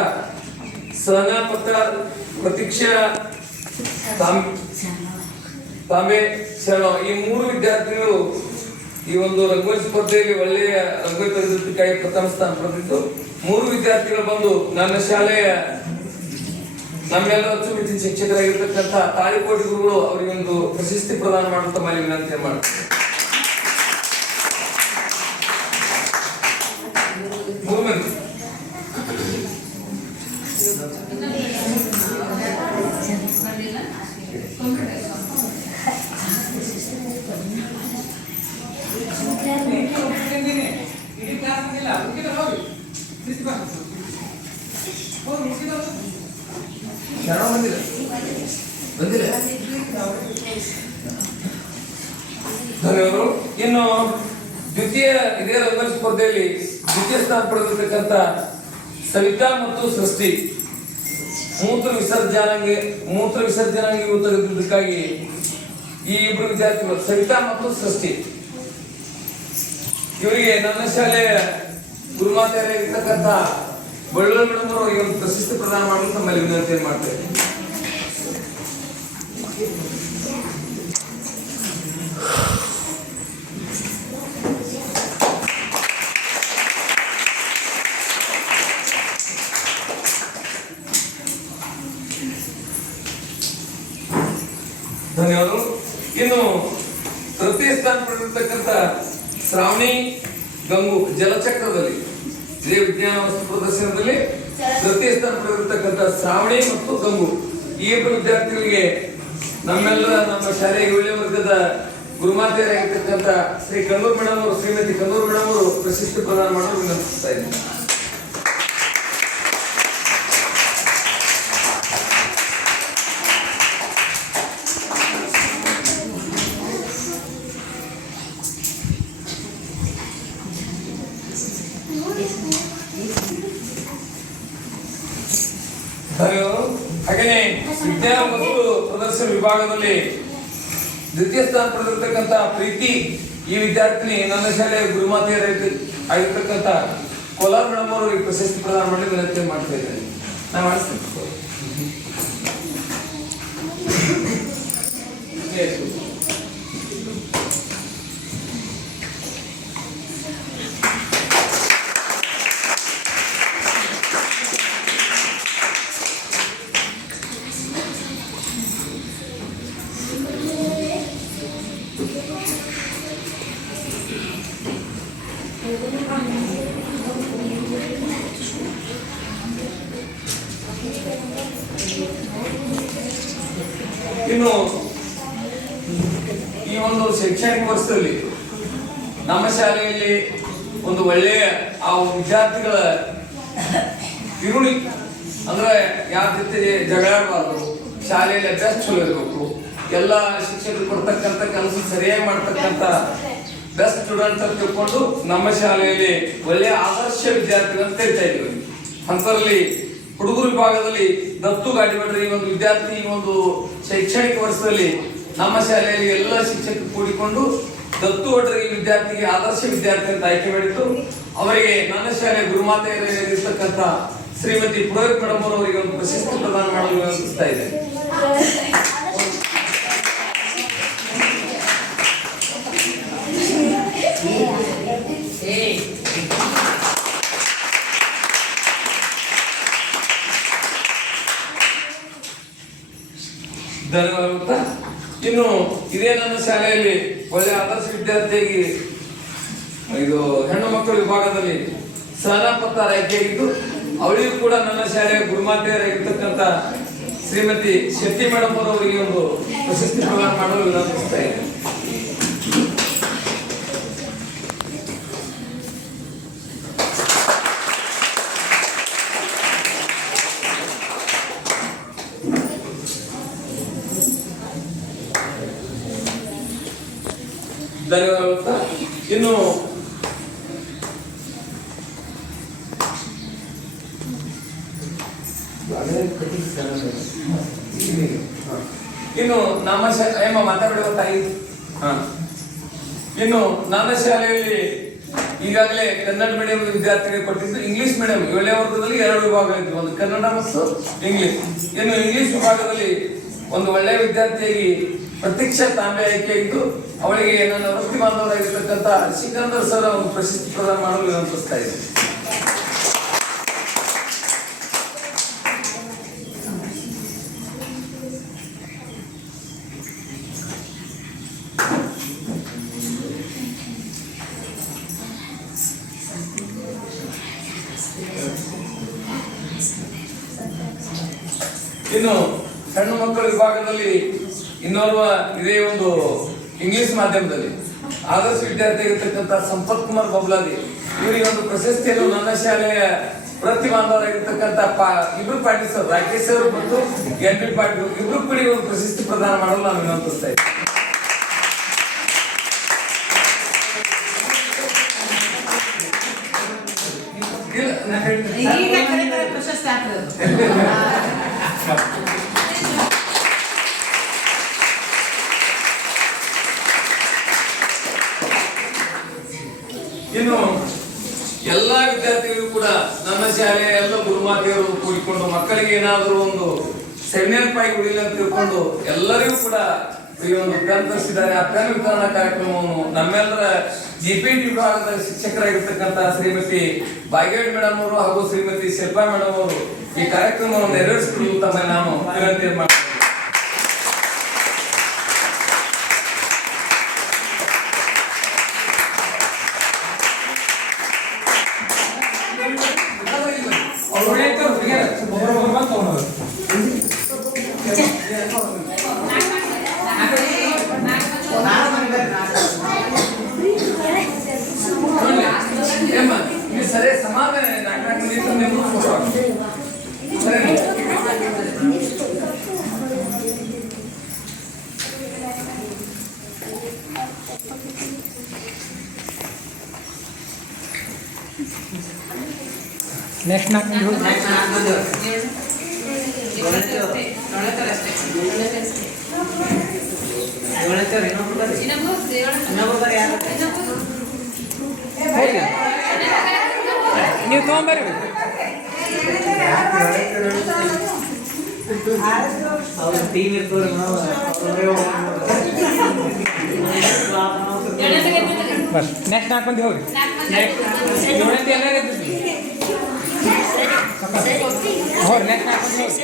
ಸಹನಾ ಪತ್ತಾರ್, ಪ್ರತೀಕ್ಷಾ ತಾಂಬೆ ಶರಣ ಈ ಮೂರು ವಿದ್ಯಾರ್ಥಿಗಳು ಈ ಒಂದು ರಂಗೋಲಿ ಸ್ಪರ್ಧೆಯಲ್ಲಿ ಒಳ್ಳೆಯ ರಂಗೋಲಿ ತೆಗೆದುಕ್ಕಾಗಿ ಪ್ರಥಮ ಸ್ಥಾನ ಪಡೆದಿದ್ದು, ಮೂರು ವಿದ್ಯಾರ್ಥಿಗಳು ಬಂದು ನನ್ನ ಶಾಲೆಯ ನಮ್ಮೆಲ್ಲ ಅಚ್ಚುಮೆಚ್ಚಿನ ಶಿಕ್ಷಕರಾಗಿರ್ತಕ್ಕಂಥ ತಾಳಿಕೋಟಿ ಗುರುಗಳು ಅವರಿಗೆ ಒಂದು ಪ್ರಶಸ್ತಿ ಪ್ರದಾನ ಮಾಡುವಂತ ಮೇಲೆ ವಿನಂತಿ ಮಾಡ್ತಾರೆ. ಮೂರು ಮಂದಿ ಧನ್ಯವಾದಗಳು. ಇನ್ನು ದ್ವಿತೀಯ ಇದೇ ರಂಗೋಲಿ ಸ್ಪರ್ಧೆಯಲ್ಲಿ ದ್ವಿತೀಯ ಸ್ಥಾನ ಪಡೆದಿರ್ತಕ್ಕಂಥ ಸವಿತಾ ಮತ್ತು ಸೃಷ್ಟಿ ಮೂತ್ರ ವಿಸರ್ಜನಾಂಗಿ ತೆಗೆದುದಕ್ಕಾಗಿ ಈ ಇಬ್ಬರು ವಿದ್ಯಾರ್ಥಿಗಳು ಸವಿತಾ ಮತ್ತು ಸೃಷ್ಟಿ ಇವರಿಗೆ ನನ್ನ ಶಾಲೆಯ ಗುರುಮಾತೆಯರಾಗಿರ್ತಕ್ಕಂಥ ಬಳ್ಳೂರು ಮೇಡಮ್ ಅವರು ಈ ಒಂದು ಪ್ರಶಸ್ತಿ ಪ್ರದಾನ ಮಾಡಲು ತಮ್ಮಲ್ಲಿ ವಿನಂತಿ ಮಾಡ್ತೇವೆ. ಧನ್ಯವಾದಗಳು. ಇನ್ನು ತೃತೀಯ ಸ್ಥಾನ ಪಡೆದಿರ್ತಕ್ಕಂಥ ಶ್ರಾವಣಿ ಗಂಗು ಜಲಚಕ್ರದಲ್ಲಿ ಇದೇ ವಿಜ್ಞಾನ ವಸ್ತು ಪ್ರದರ್ಶನದಲ್ಲಿ ತೃತೀಯ ಸ್ಥಾನ ಪಡೆದಿರ್ತಕ್ಕಂಥ ಶ್ರಾವಣಿ ಮತ್ತು ಗಂಗು ಈ ಇಬ್ಬರು ವಿದ್ಯಾರ್ಥಿಗಳಿಗೆ ನಮ್ಮ ಶಾಲೆಯ ಏಳನೇ ವರ್ಗದ ಗುರುಮಾತೆಯರಾಗಿರ್ತಕ್ಕಂಥ ಶ್ರೀ ಕನ್ನೂರು ಮೇಡಮ್ ಅವರು ಶ್ರೀಮತಿ ಕನ್ನೂರು ಮೇಡಮ್ ಅವರು ಪ್ರಶಸ್ತಿ ಪ್ರದಾನ ಮಾಡಲು ವಿನಂತಿಸ್ತಾ ಇದ್ದೀನಿ. ಹಾಗೆಯೇ ವಿಜ್ಞಾನ ವಸ್ತು ಪ್ರದರ್ಶನ ವಿಭಾಗದಲ್ಲಿ ದ್ವಿತೀಯ ಸ್ಥಾನ ಪಡೆದಿರ್ತಕ್ಕಂಥ ಪ್ರೀತಿ ಈ ವಿದ್ಯಾರ್ಥಿನಿ ನನ್ನ ಶಾಲೆಯ ಗುರುಮಾತೆಯರಾಗಿರ್ತಕ್ಕಂಥ ಕೋಲಾರ ಮೇಡಮ್ ಅವರು ಈ ಪ್ರಶಸ್ತಿ ಪ್ರದಾನ ಮಾಡಿ ವಿನಂತಿ ಮಾಡ್ತಾ ಇದ್ದಾರೆ. ನಾವು ಮಾಡಿಸ್ತೇನೆ. ಇನ್ನು ಈ ಒಂದು ಶೈಕ್ಷಣಿಕ ವರ್ಷದಲ್ಲಿ ನಮ್ಮ ಶಾಲೆಯಲ್ಲಿ ಒಂದು ಒಳ್ಳೆಯ ಆ ವಿದ್ಯಾರ್ಥಿಗಳ ಇರುಳಿ ಅಂದ್ರೆ ಯಾವ ಜೊತೆ ಜಗಳಾಡಬಾರ್ದು, ಶಾಲೆಯಲ್ಲಿ ಅಭ್ಯಾಸ ಚಲೋ ಇರಬೇಕು, ಎಲ್ಲ ಶಿಕ್ಷಕರು ಕೊಡ್ತಕ್ಕಂಥ ಕೆಲಸ ಸರಿಯಾಗಿ ಮಾಡ್ತಕ್ಕಂಥ ಬೆಸ್ಟ್ ಸ್ಟೂಡೆಂಟ್ ಅಂತ ತಿಳ್ಕೊಂಡು ನಮ್ಮ ಶಾಲೆಯಲ್ಲಿ ಒಳ್ಳೆಯ ಆದರ್ಶ ವಿದ್ಯಾರ್ಥಿಗಳು ಅಂತ ಹೇಳ್ತಾ ಇದ್ವಿ. ಅಂತರಲ್ಲಿ ಹುಡುಗರ ವಿಭಾಗದಲ್ಲಿ ದತ್ತು ಗಾಡಿಮಠ ಈ ಒಂದು ವಿದ್ಯಾರ್ಥಿ ಈ ಒಂದು ಶೈಕ್ಷಣಿಕ ವರ್ಷದಲ್ಲಿ ನಮ್ಮ ಶಾಲೆಯಲ್ಲಿ ಎಲ್ಲ ಶಿಕ್ಷಕರು ಕೂಡಿಕೊಂಡು ದತ್ತು ಒಡ್ರ ಈ ವಿದ್ಯಾರ್ಥಿಗೆ ಆದರ್ಶ ವಿದ್ಯಾರ್ಥಿ ಅಂತ ಆಯ್ಕೆ ಮಾಡಿದ್ದು ಅವರಿಗೆ ನನ್ನ ಶಾಲೆಯ ಗುರುಮಾತೆಯರಾಗಿರ್ತಕ್ಕಂಥ ಶ್ರೀಮತಿ ಪುರೋಹಿತ್ ಮೇಡಮ್ ಅವರಿಗೆ ಒಂದು ಪ್ರಶಸ್ತಿ ಪ್ರದಾನ ಮಾಡಲು ವಿನಂತಿಸ್ತಾ ಇದೆ. ಧನ್ಯವಾದ. ಇನ್ನು ಇದೇ ನನ್ನ ಶಾಲೆಯಲ್ಲಿ ಒಳ್ಳೆಯ ಆದರ್ಶ ವಿದ್ಯಾರ್ಥಿಯಾಗಿ ಇದು ಹೆಣ್ಣು ಮಕ್ಕಳ ವಿಭಾಗದಲ್ಲಿ ಸಹನಾ ಪತ್ತಾರ್ ಆಯ್ಕೆಯಾಗಿದ್ದು ಅವಳಿಗೂ ಕೂಡ ನನ್ನ ಶಾಲೆಯ ಗುರುಮಾತೆಯರಾಗಿರ್ತಕ್ಕಂಥ ಶ್ರೀಮತಿ ಶೆಟ್ಟಿ ಮೇಡಮ್ ಅವರಿಗೆ ಒಂದು ಪ್ರಶಸ್ತಿ ಪ್ರದಾನ ಮಾಡಲು ವಿನಂತಿಸ್ತಾ ಇದ್ದೇನೆ. ಧನ್ಯವಾದ. ಇನ್ನು ನಮ್ಮ ಮಾತಾಡುವ ತಾಯಿ ಇನ್ನು ನನ್ನ ಶಾಲೆಯಲ್ಲಿ ಈಗಾಗಲೇ ಕನ್ನಡ ಮೀಡಿಯಂ ವಿದ್ಯಾರ್ಥಿಗಳಿಗೆ ಕೊಟ್ಟಿದ್ದು ಇಂಗ್ಲಿಷ್ ಮೀಡಿಯಂ 7ನೇ ವರ್ಗದಲ್ಲಿ 2 ವಿಭಾಗ ಇತ್ತು, ಒಂದು ಕನ್ನಡ ಮತ್ತು ಇಂಗ್ಲಿಷ್. ಇನ್ನು ಇಂಗ್ಲಿಷ್ ವಿಭಾಗದಲ್ಲಿ ಒಂದು ಒಳ್ಳೆಯ ವಿದ್ಯಾರ್ಥಿಯಾಗಿ ಪ್ರತೀಕ್ಷಾ ತಾಂಬೆ ಆಯ್ಕೆಯಾಗಿದ್ದು ಅವಳಿಗೆ ನನ್ನ ವೃತ್ತಿ ಬಾಂಧವರಾಗಿರ್ತಕ್ಕಂಥ ಸಿಕಂದರ್ ಸರ್ ಒಂದು ಪ್ರಶಸ್ತಿ ಪ್ರದಾನ ಮಾಡಲು ವಿನಂತಿಸ್ತಾ ಇದ್ದೀನಿ. ಇನ್ನು ಹೆಣ್ಣು ಮಕ್ಕಳ ವಿಭಾಗದಲ್ಲಿ ಇನ್ನೋರ್ವ ಇದೇ ಒಂದು ಇಂಗ್ಲಿಷ್ ಮಾಧ್ಯಮದಲ್ಲಿ ಆದರ್ಶ ವಿದ್ಯಾರ್ಥಿ ಆಗಿರ್ತಕ್ಕಂಥ ಸಂಪತ್ ಕುಮಾರ್ ಬಬ್ಲಾದಿ ಇವರಿಗೆ ಒಂದು ಪ್ರಶಸ್ತಿಯನ್ನು ನನ್ನ ಶಾಲೆಯ ವೃತ್ತಿ ಬಾಂಧವರಾಗಿರ್ತಕ್ಕಂಥ ಇಬ್ರು ಪಾಟೀಲ್ ಸರ್, ರಾಕೇಶ್ ಸರ್ ಮತ್ತು ಎನ್.ಬಿ. ಪಾಟೀಲ್ ಇಬ್ರು ಕೂಡ ಒಂದು ಪ್ರಶಸ್ತಿ ಪ್ರದಾನ ಮಾಡಲು ನಾನು ವಿನಂತಿಸ್ತಾ ಇದ್ದೀನಿ. ಇನ್ನು ಎಲ್ಲಾ ವಿದ್ಯಾರ್ಥಿಗಳು ಕೂಡ ನನ್ನ ಶಾಲೆಯ ಎಲ್ಲ ಗುರುಮಾತೆಯರು ಕೂಡಿಕೊಂಡು ಮಕ್ಕಳಿಗೆ ಏನಾದರೂ ಒಂದು ಸೆಮಿನಾರ್ ಪಾಯಿ ಉಳಿಲ್ಲ ಅಂತ ತಿಳ್ಕೊಂಡು ಎಲ್ಲರಿಗೂ ಕೂಡ ಈ ಒಂದು ಪೆನ್ ತರಿಸಿದ್ದಾರೆ. ಆ ಪೆನ್ ವಿತರಣಾ ಕಾರ್ಯಕ್ರಮವನ್ನು ನಮ್ಮೆಲ್ಲರ ಜಿಪಿಟಿ ವಿಭಾಗದ ಶಿಕ್ಷಕರಾಗಿರ್ತಕ್ಕಂಥ ಶ್ರೀಮತಿ ಭಾಗ್ಯವಾಡಿ ಮೇಡಮ್ ಅವರು ಹಾಗೂ ಶ್ರೀಮತಿ ಶಿಲ್ಪಾ ಮೇಡಮ್ ಅವರು ಈ ಕಾರ್ಯಕ್ರಮವನ್ನು ನೆರವೇರಿಸಿಕೊಳ್ಳಲು ತಮ್ಮ ನಾನು ವಿನಂತಿ ಮಾಡ್ತೀನಿ. ಸರಿ ಸಮಾಧಾನ ನೆಕ್ಸ್ಟ್ ನಾಲ್ಕು ನೀವು ತೊಗೊಂಬರ್ರಿ. ಬಸ್ ನೆಕ್ಸ್ಟ್ 4 ಮಂದಿ ಹೋಗ್ರಿ. ನೆಕ್ಸ್ಟ್ ಎಲ್ಲರೂ ಇದ್ದೀವಿ. ಹೋಗ್ರಿ ನೆಕ್ಸ್ಟ್ 4 ಮಂದಿ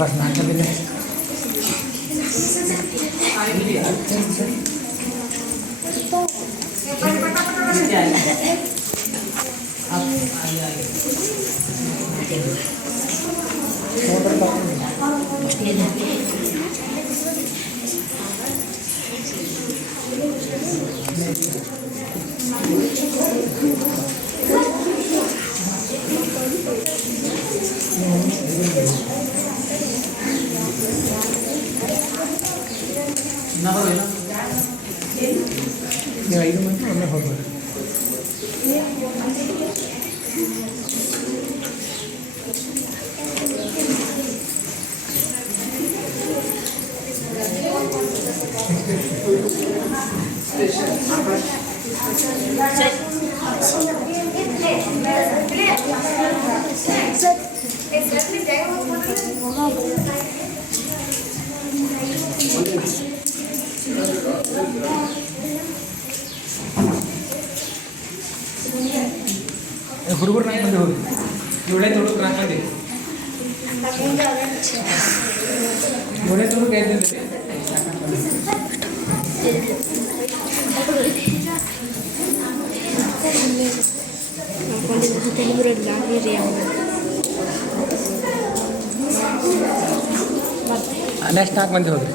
बस ना कर ले ನೀವು 5 ಮಂದಿ ಒಮ್ಮೆ ಹೋಗ್ಬೋದು. ಹುಡುಗರು 4 ಮಂದಿ ಹೋಗಿ 7 ಹುಡುಗರು 4 ಮಂದಿ 7 ಹುಡುಗರು 5 ಮಂದಿ ನೆಕ್ಸ್ಟ್ 4 ಮಂದಿ ಹೋಗ್ರಿ.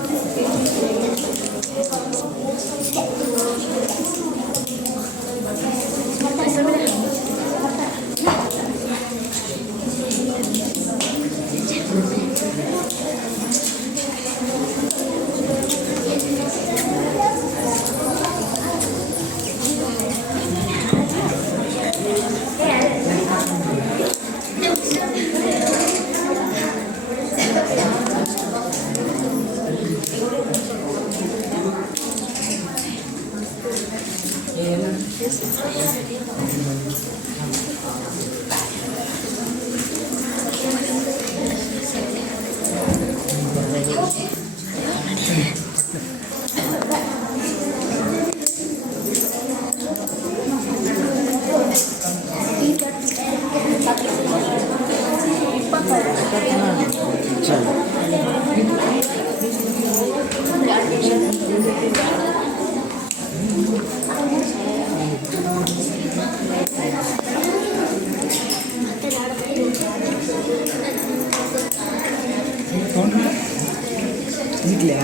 ನಿಗ್ಲಾ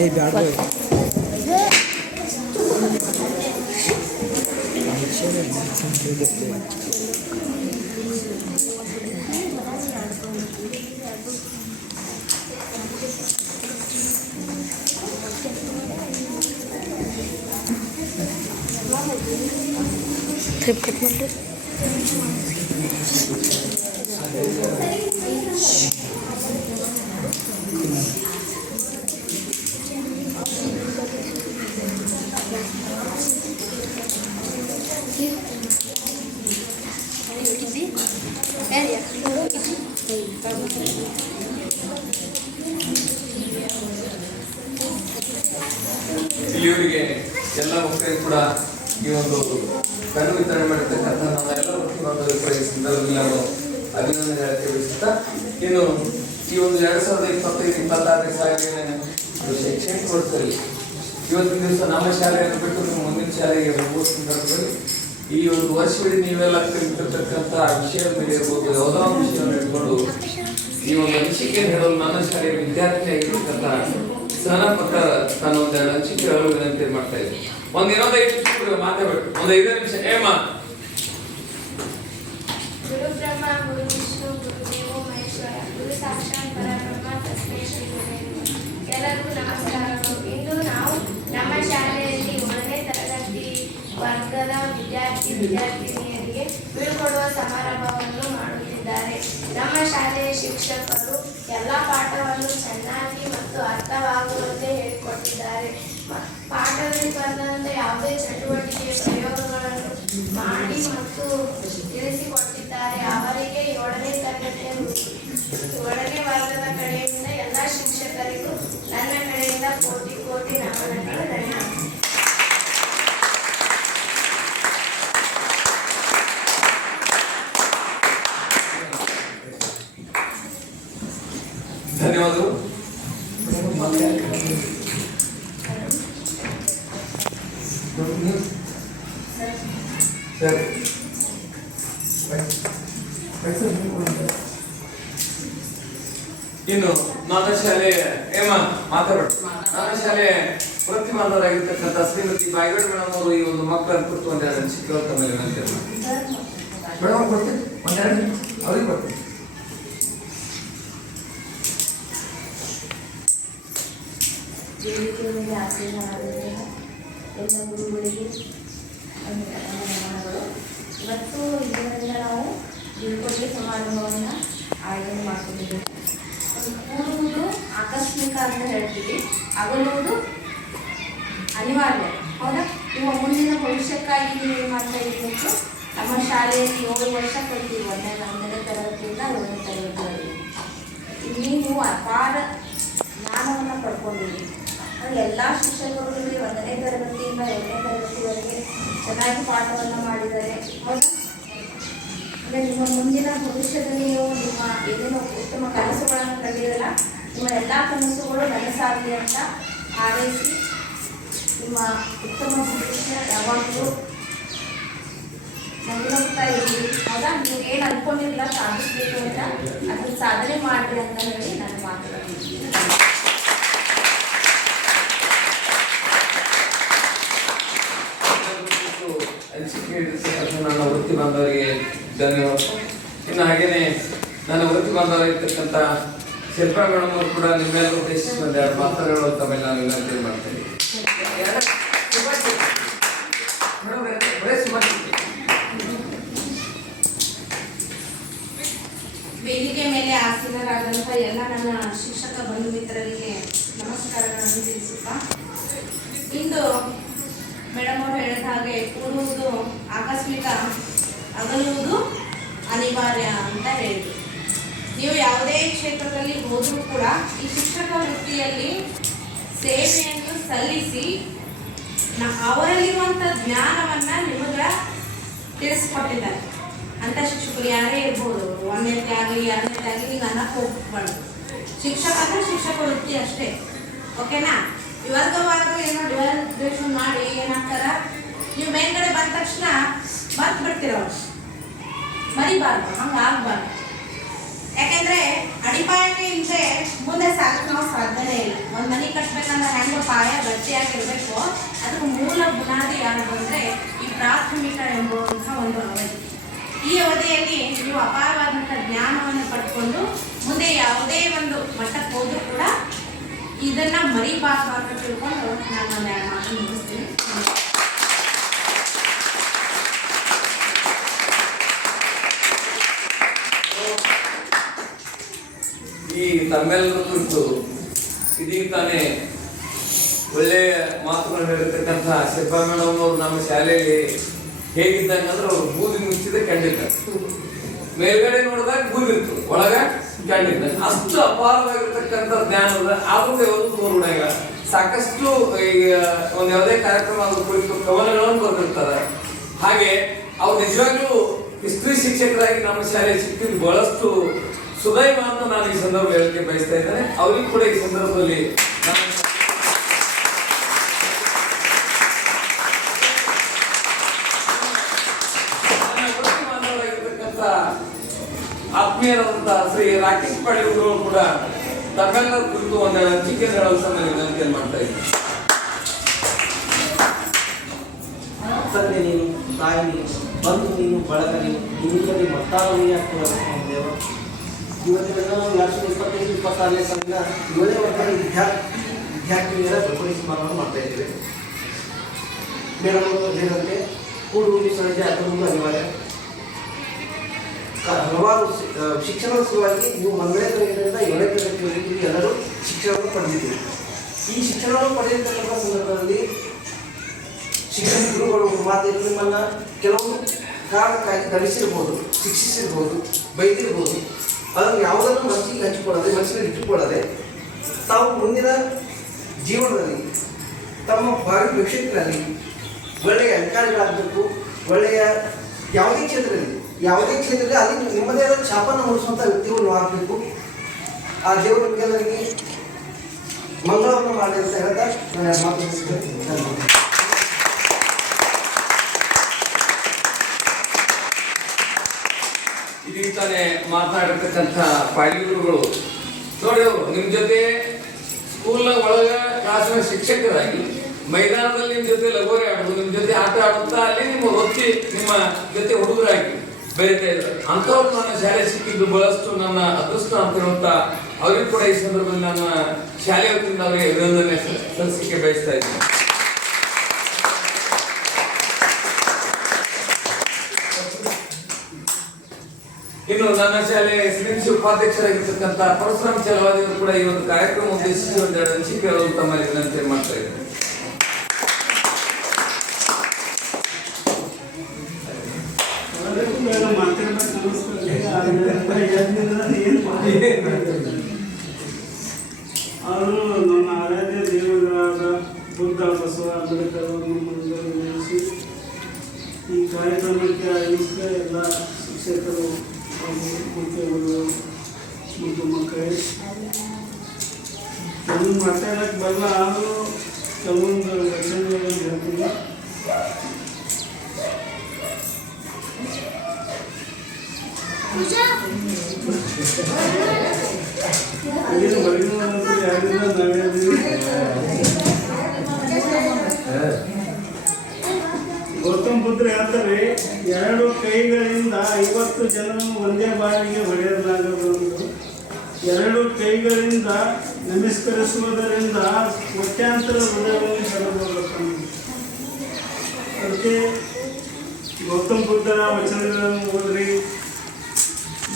ಏ ಬ್ಯಾಡ ಕ್ಲಿಪ್ ಕಟ್ ಮಾಡಿ ಇಲ್ಲಿಯವರಿಗೆ ಎಲ್ಲ ಮಕ್ಕಳಿಗೂ ಕೂಡ ಈ ಒಂದು ಕಣ್ಣು ವಿತರಣೆ ಮಾಡಿರ್ತಕ್ಕಂಥ ನಮ್ಮ ಎಲ್ಲ ಪ್ರತಿಭಾಂಧವರು ಈ ಸಂದರ್ಭದಲ್ಲಿ ನಾನು ಅಭಿನಂದನೆ ಹೇಳಕ್ಕೆ ಬಯಸುತ್ತಾ ಇನ್ನು ಈ ಒಂದು 2025-26 ಸಾಲಿನ ಶೈಕ್ಷಣಿಕ ವರ್ಷದಲ್ಲಿ ಇವತ್ತಿನ ದಿವಸ ನಮ್ಮ ಶಾಲೆಯನ್ನು ಬಿಟ್ಟು ನಿಮ್ಮ ಮುಂದಿನ ಶಾಲೆಗೆ ಹೋಗುವ ಸಂದರ್ಭದಲ್ಲಿ ಈ ಒಂದು ವರ್ಷವಿಡೀ ನೀವೆಲ್ಲ ಕಲಿತಿರ್ತಕ್ಕಂಥ ವಿಷಯದ ಮೇಲೆ ಇರ್ಬೋದು ಯಾವುದೋ ಒಂದು ವಿಷಯವನ್ನು ಇಟ್ಕೊಂಡು ಈ ಒಂದು ಅನಿಸಿಕೆಯನ್ನು ಹೇಳಲು ನನ್ನ ಶಾಲೆಯ ವಿದ್ಯಾರ್ಥಿಯಾಗಿರ್ತಕ್ಕಂಥ ಸ್ನಾನಪತ್ರ ನಾನು ಒಂದೆರಡು ಅನಿಸಿಕೆ ಹೇಳಲು ವಿನಂತಿ ಮಾಡ್ತಾ ಇದ್ದೀನಿ. ಇನ್ನೊಂದು 5 ನಿಮಿಷ ಮಾತಾಡ್ಬೇಕು. ಒಂದು 5 ನಿಮಿಷ ಗುರು ಬ್ರಹ್ಮ ಗುರು ವಿಷ್ಣು ಗುರು ದೇವೋ ಮಹೇಶ್ವರ ಗುರು ಸಾಕ್ಷಾತ್ ಪರಬ್ರಹ್ಮ ತಸ್ಮೈ ಶ್ರೀ ಗುರುವೇ ನಮಃ. ಎಲ್ಲರಿಗೂ ನಮಸ್ಕಾರಗಳು. ಇಂದು ನಾವು ನಮ್ಮ ಶಾಲೆಯಲ್ಲಿ 1ನೇ ತರಗತಿ ವರ್ಗದ ವಿದ್ಯಾರ್ಥಿನಿಯರಿಗೆ ಬೀಳ್ಕೊಡುವ ಸಮಾರಂಭವನ್ನು ಮಾಡುತ್ತಿದ್ದಾರೆ. ನಮ್ಮ ಶಾಲೆಯ ಶಿಕ್ಷಕರು ಎಲ್ಲ ಪಾಠವನ್ನು ಚೆನ್ನಾಗಿ ಮತ್ತು ಅರ್ಥವಾಗುವಂತೆ ಹೇಳಿಕೊಟ್ಟಿದ್ದಾರೆ. ಪಾಠದಲ್ಲಿ ಬಂದಂತೆ ಯಾವುದೇ ಚಟುವಟಿಕೆ ಪ್ರಯೋಗಗಳನ್ನು ಮಾಡಿ ಮತ್ತು ತಿಳಿಸಿಕೊಟ್ಟಿದ್ದಾರೆ. ಅವರಿಗೆ 7ನೇ ವರ್ಗದ ಕಡೆಯಿಂದ ಎಲ್ಲ ಶಿಕ್ಷಕರಿಗೂ ನನ್ನ ಕಡೆಯಿಂದ ಕೋಟಿ ಕೋಟಿ ನಮನಗಳು. ಧನ್ಯವಾದಗಳು. ಇನ್ನು ನನ್ನ ಶಾಲೆ ಮಾತಾಡೋಣ. ನನ್ನ ಶಾಲೆ ಪ್ರತಿಭಾಂಧವರಾಗಿರ್ತಕ್ಕಂಥ ಶ್ರೀಮತಿ ಬಾಯಿಗಡ ಮೇಡಮ್ ಅವರು ಈ ಒಂದು ಮಕ್ಕಳನ್ನು ಕುರಿತು ಒಂದೆರಡು ಅನಿಸಿಕೆ ತಮ್ಮ ವಿನಂತಿ ಮೇಡಮ್ ಕೊಡ್ತೀನಿ. ಒಂದೆರಡು ಅವ್ರಿಗೆ ಕೊಡ್ತೀನಿ. ವೇದಿಕೆಯ ಮೇಲೆ ಆಸೀನರಾಗಿರುವ ಎಲ್ಲ ಗುರುಗಳಿಗೆ ನಮನಗಳು. ಇವತ್ತು ಇದರಿಂದ ನಾವು ಬೀಳ್ಕೊಡುಗೆ ಸಮಾರಂಭವನ್ನು ಆಯೋಜನೆ ಮಾಡ್ಕೊಂಡಿದ್ದೇವೆ. ಕೂಡುವುದು ಆಕಸ್ಮಿಕ ಅಂತ ಹೇಳ್ತೀವಿ, ಅಗಲುವುದು ಅನಿವಾರ್ಯ. ಹೌದಾ? ನಿಮ್ಮ ಮುಂದಿನ ಭವಿಷ್ಯಕ್ಕಾಗಿ ನೀವು ಏನು ಮಾಡ್ತಾ ಇದ್ದೀವಿ? ನಮ್ಮ ಶಾಲೆಯಲ್ಲಿ 7 ವರ್ಷ ಕಲಿತೀವಿ. 1ನೇ ತರಗತಿಯಿಂದ 7ನೇ ತರಗತಿವರೆಗೆ ನೀವು ಅಪಾರ ಜ್ಞಾನವನ್ನು ಪಡ್ಕೊಂಡಿದ್ದೀವಿ. ಎಲ್ಲ ಶಿಕ್ಷಕರುಗಳಿಗೆ 1ನೇ ತರಗತಿಯಿಂದ 7ನೇ ತರಗತಿವರೆಗೆ ಚೆನ್ನಾಗಿ ಪಾಠವನ್ನು ಮಾಡಿದ್ದಾರೆ. ಹೌದಾ? ಅಂದರೆ ನಿಮ್ಮ ಮುಂದಿನ ಭವಿಷ್ಯದಲ್ಲಿ ನೀವು ನಿಮ್ಮ ಏನೇನು ಉತ್ತಮ ಕನಸುಗಳನ್ನು ಕಂಡಿರಲ್ಲ, ನಿಮ್ಮ ಎಲ್ಲ ಕನಸುಗಳು ನನಸಾಗಲಿ ಅಂತ ಹಾರೈಸಿ ನಿಮ್ಮ ಉತ್ತಮ ಭವಿಷ್ಯ ಯಾವಾಗಲೂ ನಗುತ್ತಾ ಇರಲಿ. ಹೌದಾ? ನೀವು ಏನು ಅಂದ್ಕೊಂಡಿರಲ್ಲ ಸಾಧಿಸಬೇಕು ಅಂತ ಅದನ್ನು ಸಾಧನೆ ಮಾಡಿರಿ ಅಂತ ಹೇಳಿ ನಾನು ಮಾತಾಡ್ತೀನಿ. ಹಂಚಿಕೆ ನೀಡಿರ್ತಕ್ಕಂಥ ನನ್ನ ವೃತ್ತಿ ಬಾಂಧವರಿಗೆ ಧನ್ಯವಾದ. ಇನ್ನು ಹಾಗೇನೆ ನನ್ನ ವೃತ್ತಿ ಬಾಂಧವರಾಗಿರ್ತಕ್ಕಂಥ ಶಿಲ್ಪಾ ಮೇಡಮ್ ಅವರು ಕೂಡ ನಿಮ್ಮೆಲ್ಲ ಉದ್ದೇಶಿಸಿ ಒಂದೆರಡು ಮಾತುಗಳು ತಮ್ಮೆಲ್ಲ ನಾನು ವಿನಂತಿ ಮಾಡ್ತೀನಿ. ವೇದಿಕೆ ಮೇಲೆ ಆಸೀನರಾದಂಥ ಎಲ್ಲ ನನ್ನ ಶಿಕ್ಷಕ ಬಂಧು ಮಿತ್ರರಿಗೆ ನಮಸ್ಕಾರಗಳನ್ನು ತಿಳಿಸುತ್ತಾ, ಇಂದು ಮೇಡಮ್ ಅವರು ಹೇಳಿದ ಹಾಗೆ ಕೂಡುವುದು ಆಕಸ್ಮಿಕ, ಅಗಲುವುದು ಅನಿವಾರ್ಯ ಅಂತ ಹೇಳಿದ್ರು. ನೀವು ಯಾವುದೇ ಕ್ಷೇತ್ರದಲ್ಲಿ ಹೋದರೂ ಕೂಡ ಈ ಶಿಕ್ಷಕ ವೃತ್ತಿಯಲ್ಲಿ ಸೇವೆಯನ್ನು ಸಲ್ಲಿಸಿ ಅವರಲ್ಲಿರುವಂಥ ಜ್ಞಾನವನ್ನು ನಿಮಗೆ ತಿಳಿಸ್ಕೊಟ್ಟಿದ್ದಾರೆ ಅಂತ ಶಿಕ್ಷಕರು ಯಾರೇ ಇರ್ಬೋದು. ಒಂದನೇತೆ ಆಗಲಿ ಎರಡನೇತೆ ಆಗಲಿ ನೀವು ಅನ್ನಕ್ಕೆ ಹೋಗ್ಬಾರ್ದು. ಶಿಕ್ಷಕ ಅಂದರೆ ಶಿಕ್ಷಕ ವೃತ್ತಿ ಅಷ್ಟೇ, ಓಕೆನಾ? ವಿವರ್ಗವಾದ ಏನೋ ಡಿವೈಡೇಷನ್ ಮಾಡಿ ಏನಾಗ್ತಾರ, ನೀವು ಮೇಲ್ಗಡೆ ಬಂದ ತಕ್ಷಣ ಬಂದು ಬಿಡ್ತಿರೋರು, ಮರಿಬಾರ್ದು, ಹಂಗೆ ಆಗ್ಬಾರ್ದು. ಯಾಕೆಂದ್ರೆ ಅಡಿಪಾಯನೇ ಇಲ್ಲದೆ ಮುಂದೆ ಸಾಗಕ್ಕೆ ನಾವು ಸಾಧ್ಯನೇ ಇಲ್ಲ. ಒಂದು ಮನೆ ಕಟ್ಟಬೇಕಂದ್ರೆ ಹೆಂಗೆ ಪಾಯ ಗಟ್ಟಿಯಾಗಿರ್ಬೇಕು, ಅದಕ್ಕೆ ಮೂಲ ಬುನಾದಿ ಯಾವುದು ಅಂದರೆ ಈ ಪ್ರಾಥಮಿಕ ಎಂಬುವಂಥ ಒಂದು ಅವಧಿ. ಈ ಅವಧಿಯಲ್ಲಿ ನೀವು ಅಪಾರವಾದಂಥ ಜ್ಞಾನವನ್ನು ಪಡ್ಕೊಂಡು ಮುಂದೆ ಯಾವುದೇ ಒಂದು ಮಟ್ಟಕ್ಕೆ ಹೋದರೂ ಕೂಡ ಇದನ್ನ ಮರಿಬಾರ್ದು ಅಂತ ತಿಳ್ಕೊಂಡು ನಾನು ಒಂದು ಎರಡು ಮಾತು ಮುಗಿಸ್ತೀನಿ. ಈ ತಮ್ಮೆಲ್ಲರ ಕುರಿತು ಇದೀಗ ತಾನೇ ಒಳ್ಳೆಯ ಮಾತುಗಳು ಹೇಳಿರ್ತಕ್ಕಂಥ ಶಿಲ್ಪಾ ಮೇಡಮ್ ಅವರು ನಮ್ಮ ಶಾಲೆಯಲ್ಲಿ ಹೇಗಿದ್ದಂಗೆ ಅಂದ್ರೆ ಅವ್ರು ಬೂದಿ ಮುಚ್ಚಿದ ಖಂಡಿತ, ಮೇಲ್ಗಡೆ ನೋಡಿದಾಗ ಬೂದಿ ಇತ್ತು, ಒಳಗ ಖಂಡಿತ, ಅಷ್ಟು ಅಪಾರವಾಗಿರ್ತಕ್ಕಂಥ ಜ್ಞಾನದ. ಆದ್ರೂ ಯಾವುದು ದೂರ ಸಾಕಷ್ಟು ಈಗ ಒಂದು ಯಾವುದೇ ಕಾರ್ಯಕ್ರಮ ಅದ್ರ ಕುರಿತು ಕವನಗಳನ್ನು ಬರೆದಿರ್ತಾರೆ. ಹಾಗೆ ಅವ್ರು ನಿಜವಾಗ್ಲೂ ಹಿಸ್ಟ್ರಿ ಶಿಕ್ಷಕರಾಗಿ ನಮ್ಮ ಶಾಲೆಯಲ್ಲಿ ಸಿಕ್ಕಿದ್ದು ಬಹಳಷ್ಟು ಸುದೈವ ಅಂತ ನಾನು ಈ ಸಂದರ್ಭ ಹೇಳಕ್ಕೆ ಬಯಸ್ತಾ ಇದ್ದೇನೆ. ಅವ್ರಿಗೆ ಕೂಡ ಈ ಸಂದರ್ಭದಲ್ಲಿ ಆತ್ಮೀಯರಾದಂತಹ ಶ್ರೀ ರಾಕೇಶ್ ಪಾಟೀಲ್ ಅವರು ಕೂಡ ತಮ್ಮೆಲ್ಲರ ಕುರಿತು ಒಂದು ಹಂಚಿಕೆ ಹೇಳೋ ಸಮಯ ವಿನಂತಿಯನ್ನು ಮಾಡ್ತಾ ಇದ್ದೀನಿ. ತಂದೆ ನೀನು, ತಾಯಿ ನೀನು, ಬಂಧು ನೀನು, ಬಳಗ ನೀನು, ನಿನ್ನಿಂದಲೇ ಮತ್ತಾರು ನೀನಾಗ್ತೇವ ದೇವ. ಇವತ್ತಿನ ನಾವು 2025-26ನೇ ಸಾಲಿನ 7ನೇ ವರ್ಗದ ವಿದ್ಯಾರ್ಥಿನಿಯರ ಪ್ರಕೃತಿ ಸಮಾರಂಭ ಮಾಡ್ತಾ ಇದ್ದೇವೆ. ಮೇಡಮ್ ಹೇಳಿದಂತೆ ಕೂಡುವುದು ಸಹಜ, ಅಗಲುವುದು ಅನಿವಾರ್ಯ. ಹಲವಾರು ಶಿಕ್ಷಣದ ಸಲುವಾಗಿ ನೀವು 1ನೇ ತರಗತಿಯಿಂದ 7ನೇ ತರಗತಿವರೆಗೆ ಎಲ್ಲರೂ ಶಿಕ್ಷಣವನ್ನು ಪಡೆದಿದ್ದೀರಿ. ಈ ಶಿಕ್ಷಣವನ್ನು ಪಡೆಯತಕ್ಕಂಥ ಸಂದರ್ಭದಲ್ಲಿ ಶಿಕ್ಷಣ ಗುರುಗಳು ಮಾತಿಗೆ ನಿಮ್ಮನ್ನು ಕೆಲವು ಕಾರಣಕ್ಕಾಗಿ ದಂಡಿಸಿರ್ಬೋದು, ಶಿಕ್ಷಿಸಿರ್ಬೋದು, ಬೈದಿರ್ಬೋದು. ಅದನ್ನು ಯಾವುದನ್ನು ಮನಸ್ಸಿಗೆ ಹಂಚಿಕೊಳ್ಳದೆ, ಮನಸ್ಸಿನಲ್ಲಿ ಇಟ್ಟುಕೊಳ್ಳದೆ ತಾವು ಮುಂದಿನ ಜೀವನದಲ್ಲಿ ತಮ್ಮ ಭಾವಿ ಭವಿಷ್ಯತ್ತಿನಲ್ಲಿ ಒಳ್ಳೆಯ ಅಧಿಕಾರಿಗಳಾಗಬೇಕು. ಒಳ್ಳೆಯ ಯಾವುದೇ ಕ್ಷೇತ್ರದಲ್ಲಿ ಅಲ್ಲಿ ನಿಮ್ಮದೇ ಆದ ಛಾಪನ್ನು ಮೂಡಿಸುವಂಥ ವ್ಯಕ್ತಿಗಳು ಆಗಬೇಕು. ಆ ದೇವರು ನಿಮಗೆಲ್ಲರಿಗೆ ಮಂಗಳವನ್ನು ಮಾಡಿ ಅಂತ ಹೇಳ್ತಾ ನಾನು ಮಾತು ಮುಗಿಸ್ತೇನೆ. ಇದೀಗ ತಾನೇ ಮಾತನಾಡಿರ್ತಕ್ಕಂಥ ಪಾಟೀಲ್ಗುರುಗಳು ನೋಡಿ, ಅವರು ನಿಮ್ಮ ಜೊತೆ ಸ್ಕೂಲ್ನ ಒಳಗ ಕ್ಲಾಸ್ನ ಶಿಕ್ಷಕರಾಗಿ ಮೈದಾನದಲ್ಲಿ ನಿಮ್ಮ ಜೊತೆ ಲಗೋರಿ ಆಡೋದು, ನಿಮ್ಮ ಜೊತೆ ಆಟ ಆಡುತ್ತಾ ಅಲ್ಲಿ ನಿಮ್ಮ ಒತ್ತಿ ನಿಮ್ಮ ಜೊತೆ ಹುಡುಗರಾಗಿ ಬೆರೀತಾ ಇದ್ದಾರೆ. ಅಂಥವ್ರು ನನ್ನ ಶಾಲೆ ಸಿಕ್ಕಿದ್ದು ಬಹಳಷ್ಟು ನನ್ನ ಅದೃಷ್ಟ ಅಂತ ಹೇಳುತ್ತಾ ಅವ್ರಿಗೆ ಕೂಡ ಈ ಸಂದರ್ಭದಲ್ಲಿ ನನ್ನ ಶಾಲೆ ವತಿಯಿಂದ ಅವರಿಗೆ ಅಭಿನಂದನೆ ಸಲ್ಲಿಸಲಿಕ್ಕೆ ಬಯಸ್ತಾ ಇದ್ದೀನಿ. ಇನ್ನು ನನ್ನ ಶಾಲೆ ಎಸ್ಎಂಸಿ ಉಪಾಧ್ಯಕ್ಷರಾಗಿರ್ತಕ್ಕಂಥ ಪರಶುರಾಮ್ ಚಲವಾದಿ ಅವರು ಕೂಡ ಈ ಒಂದು ಕಾರ್ಯಕ್ರಮ ಉದ್ದೇಶಿಸಿ ಒಂದೆರಡು ಹಂಚಿಕೆ ಹೇಳಲು ತಮ್ಮಲ್ಲಿ ವಿನಂತಿ ಮಾಡ್ತಾ ಇದ್ದಾರೆ. ಅವರು ನನ್ನ ಆರಾಧ್ಯ ದೇವರಾದ ಬುದ್ಧ ಬಸವ ಅಂಬೇಡ್ಕರ್ ಅವರನ್ನು ನೆನೆಸಿ ಈ ಕಾರ್ಯಕ್ರಮಕ್ಕೆ ಆಗಮಿಸಿದ ಎಲ್ಲ ಶಿಕ್ಷಕರು ಮುಖ್ಯಗಳು ಮತ್ತು ಮಕ್ಕಳೇ, ಕೆಲವು ಮಾತಾಡಕ್ಕೆ ಬರಲ್ಲ, ಆದರೂ ಕೆಲವೊಂದು ರಚನೆಗಳನ್ನು ಹೇಳ್ತೀನಿ. ಏನು ಬರೀ ಯಾರಿಂದ ನಾವೇ ಗೌತಮ ಬುದ್ಧರು ಹೇಳ್ತಾರೆ, 2 ಕೈಗಳಿಂದ 50 ಜನರನ್ನು ಒಂದೇ ಬಾರಿಗೆ ಹೊಡೆಯಲಾಗದು. 2 ಕೈಗಳಿಂದ ನಮಸ್ಕರಿಸುವುದರಿಂದ ಕೋಟ್ಯಾಂತರ ಹೃದಯವನ್ನು ಗೆಲ್ಲಬಹುದು. ಅದಕ್ಕೆ ಗೌತಮ ಬುದ್ಧರ ವಚನಗಳನ್ನು ಓದ್ರಿ.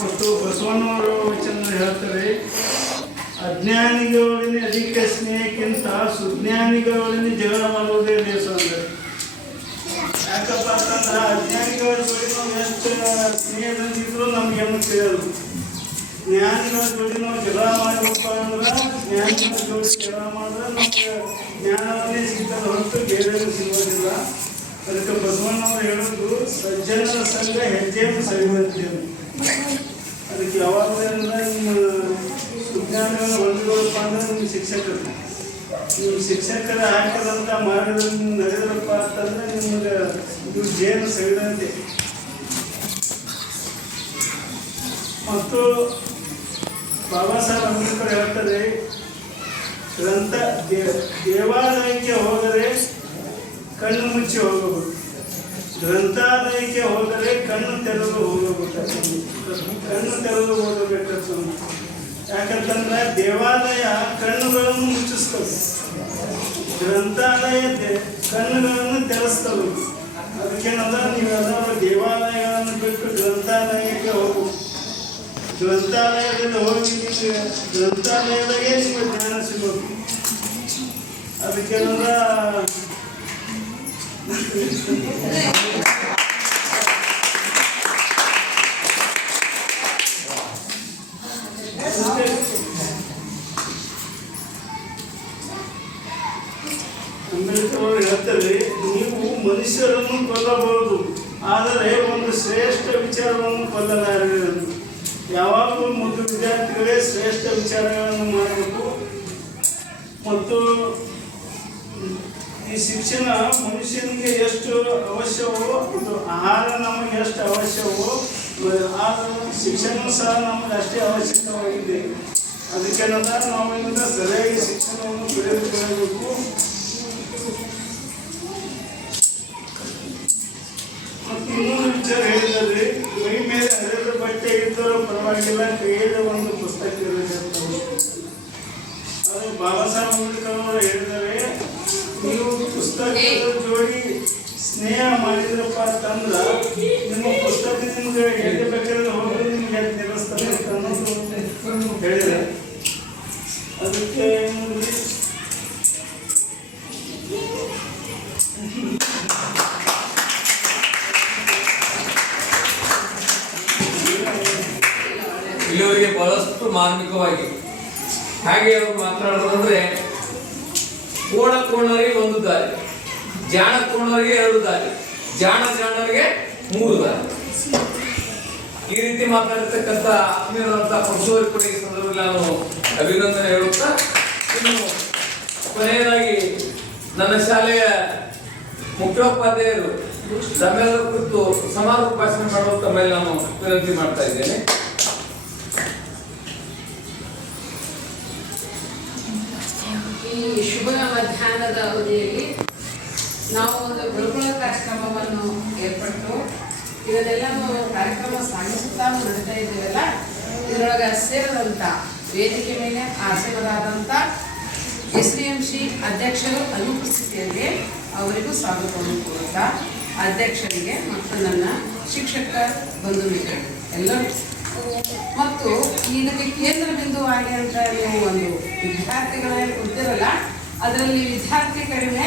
ಮತ್ತು ಬಸವಣ್ಣವರ ವಚನ ಹೇಳ್ತಾರೆ, ಅಜ್ಞಾನಿಗಳೊಡನೆ ಅಧಿಕ ಸ್ನೇಹಕ್ಕಿಂತ ಸುಜ್ಞಾನಿಗಳೊಡನೆ ಜಗಳ ಮಾಡುವುದೇ ದೇಶ ಅಂದರೆ. ಯಾಕಪ್ಪ ಅಂತಂದ್ರೆ ಅಜ್ಞಾನಿಗಳ ಜೋಡಿ ನಾವು ಎಷ್ಟು ಸ್ನೇಹದಿಂದಿದ್ರು ನಮಗೇನು ತಿಳಿಯಲ್ಲ. ಜ್ಞಾನಿಗಳ ಜೋಡಿ ನಾವು ಜಗಳ ಮಾಡಬೇಕು ಅಂದ್ರೆ ಜ್ಞಾನಿಗಳ ಜೋಡಿ ಜಗಳ ಮಾಡಿದ್ರೆ ನಮಗೆ ಜ್ಞಾನವನ್ನೇ ಸಿಗ್ತದೆ ಹೊರತು ಬೇರೆ ಸಿಗೋದಿಲ್ಲ. ಅದಕ್ಕೆ ಬಸವಣ್ಣವರು ಹೇಳೋದು, ಸಜ್ಜನರ ಸಂಘ ಹೆಜ್ಜೆಯನ್ನು ಸವಿಯುವಂತೆ. ಅದಕ್ಕೆ ಯಾವಾಗಲೂ ನಿಮ್ಮ ಸುಜ್ಞಾನವನ್ನು ಹೊಂದಿಕೊಳ್ಳಪ್ಪ ಅಂದ್ರೆ ನಿಮ್ಮ ಶಿಕ್ಷಕರು, ನಿಮ್ಮ ಶಿಕ್ಷಕರ ಹಾಕಿದಂಥ ಮಾರ್ಗದಲ್ಲಿ ನಡೆದ್ರಪ್ಪ ಅಂತಂದ್ರೆ ನಿಮಗೆ ನೀವು ಜೇನು ಸವಿದಂತೆ. ಮತ್ತು ಬಾಬಾ ಸಾಹೇಬ್ ಅಂಬೇಡ್ಕರ್ ಹೇಳ್ತಾರೆ, ದೇವಾಲಯಕ್ಕೆ ಹೋದರೆ ಕಣ್ಣು ಮುಚ್ಚಿ ಹೋಗಬಹುದು, ಗ್ರಂಥಾಲಯಕ್ಕೆ ಹೋದರೆ ಕಣ್ಣು ತೆರೆದು ಹೋಗಬೇಕು. ಕಣ್ಣು ತೆರೆದು ಹೋಗಬೇಕು. ಯಾಕಂತಂದ್ರೆ ದೇವಾಲಯ ಕಣ್ಣುಗಳನ್ನು ಮುಚ್ಚಿಸ್ತವೆ, ಗ್ರಂಥಾಲಯ ಕಣ್ಣುಗಳನ್ನು ತೆರೆಸ್ತವೆ. ಅದಕ್ಕೇನಲ್ಲ, ನೀವೆಲ್ಲರೂ ದೇವಾಲಯಗಳನ್ನು ಬಿಟ್ಟು ಗ್ರಂಥಾಲಯಕ್ಕೆ ಹೋಗು. ಗ್ರಂಥಾಲಯದಲ್ಲಿ ಹೋಗಿ ನಿಮಗೆ ಗ್ರಂಥಾಲಯದಾಗೆ ನಿಮಗೆ ಜ್ಞಾನ ಸಿಗೋದು. ಅದಕ್ಕೇನಲ್ಲ ಅಂಬೇಡ್ಕರ್ ಅವರು ಹೇಳ್ತಾರೆ, ನೀವು ಮನುಷ್ಯರನ್ನು ಕೊಲ್ಲಬಹುದು, ಆದರೆ ಒಂದು ಶ್ರೇಷ್ಠ ವಿಚಾರವನ್ನು ಕೊಲ್ಲಲಾರರು. ಯಾವಾಗಲೂ ಮೊದಲು ವಿದ್ಯಾರ್ಥಿಗಳೇ ಶ್ರೇಷ್ಠ ವಿಚಾರಗಳನ್ನು ಮಾಡಬೇಕು. ಮತ್ತು ಈ ಶಿಕ್ಷಣ ಮನುಷ್ಯನಿಗೆ ಎಷ್ಟು ಅವಶ್ಯವೋ, ಇದು ಆಹಾರ ನಮಗೆ ಎಷ್ಟು ಅವಶ್ಯವೋ, ಆ ಶಿಕ್ಷಣ ಸಹ ನಮಗೆ ಅಷ್ಟೇ ಅವಶ್ಯಕವಾಗಿದೆ. ಅದಕ್ಕೇನಂದ ನಾವಿಂದ ಸರಿಯಾಗಿ ಶಿಕ್ಷಣವನ್ನು ಪಡೆದುಕೊಳ್ಳಬೇಕು. ಮತ್ತು ಇನ್ನೊಂದು ವಿಚಾರ ಹೇಳಿದರೆ, ಮೈ ಮೇಲೆ ಹರಿದ ಬಟ್ಟೆ ಇದ್ದರೂ ಪರವಾಗಿಲ್ಲ, ಕೈಯಲ್ಲಿ ಒಂದು ಪುಸ್ತಕ ಇರಬೇಕು. ಅದು ಬಾಬಾ ಸಾಹೇಬ್ ಅಂಬೇಡ್ಕರ್ ಅವರು ಹೇಳಿದರೆ, ನೀವು ಪುಸ್ತಕದ ಜೋಡಿ ಸ್ನೇಹ ಮಾಡಿದ್ರಪ್ಪ ಅಂತಂದ್ರ ನಿಮ್ಮ ಪುಸ್ತಕದಿಂದ ಎಲ್ಲಿ ಬೇಕಾದ್ರೆ ಹೋಗಿ ನಿಮ್ಗೆ ಎಲ್ಲಿ ನಿಲ್ಲಿಸ್ತಾರೆ ಅಂತ ಅನ್ನೋದು ಹೇಳಿದೆ. ಅದಕ್ಕೆ ಇಲ್ಲಿವರೆಗೆ ಬಹಳಷ್ಟು ಮಾರ್ಮಿಕವಾಗಿ ಹಾಗೆ ಅವರು ಮಾತನಾಡೋದಂದ್ರೆ, ಕೋಣರಿಗೆ 1 ದಾರಿ, ಜಾಣ ಕೋಣರಿಗೆ 2 ದಾರಿ, ಜಾಣರಿಗೆ 3 ದಾರಿ. ಈ ರೀತಿ ಮಾತಾಡಿರ್ತಕ್ಕಂಥ ಆತ್ಮೀಯರಾದಂಥ ಪರಶುವರಿ ಕೂಡ ಈ ಸಂದರ್ಭದಲ್ಲಿ ನಾನು ಅಭಿನಂದನೆ ಹೇಳುತ್ತಾ, ಇನ್ನು ಕೊನೆಯದಾಗಿ ನನ್ನ ಶಾಲೆಯ ಮುಖ್ಯೋಪಾಧ್ಯಾಯರು ತಮ್ಮೆಲ್ಲರ ಕುರಿತು ಸಮಾರೋಪ ಭಾಷಣ ಮಾಡುವಂತ ಮೇಲೆ ನಾನು ವಿನಂತಿ ಮಾಡ್ತಾ ಇದ್ದೇನೆ. ಈ ಶುಭ ಮಧ್ಯಾಹ್ನದ ಅವಧಿಯಲ್ಲಿ ನಾವು ಒಂದು ಗುರುಕುಲ ಕಾರ್ಯಕ್ರಮವನ್ನು ಏರ್ಪಟ್ಟು ಇದನ್ನೆಲ್ಲ ಕಾರ್ಯಕ್ರಮ ಸಾಗಿಸುತ್ತಾ ನಡೀತಾ ಇದ್ದೇವಲ್ಲ, ಇದರೊಳಗೆ ಸೇರಿದಂಥ ವೇದಿಕೆ ಮೇಲೆ ಆಸೀನರಾದಂಥ SDMC ಅಧ್ಯಕ್ಷರು ಅನುಪಸ್ಥಿತಿಯಲ್ಲಿ ಅವರಿಗೂ ಸ್ವಾಗತವನ್ನು ಕೋರುತ್ತಾ, ಅಧ್ಯಕ್ಷರಿಗೆ ಮತ್ತು ನನ್ನ ಶಿಕ್ಷಕ ಬಂಧು ಮಿತ್ರರು ಎಲ್ಲರೂ, ಮತ್ತು ಇದಕ್ಕೆ ಕೇಂದ್ರ ಬಿಂದುವಾಗಿ ಅಂತ ನೀವು ಒಂದು ವಿದ್ಯಾರ್ಥಿಗಳಲ್ಲಿ ಕೊಡ್ತಿರಲ್ಲ, ಅದರಲ್ಲಿ ವಿದ್ಯಾರ್ಥಿ ಕಡಿಮೆ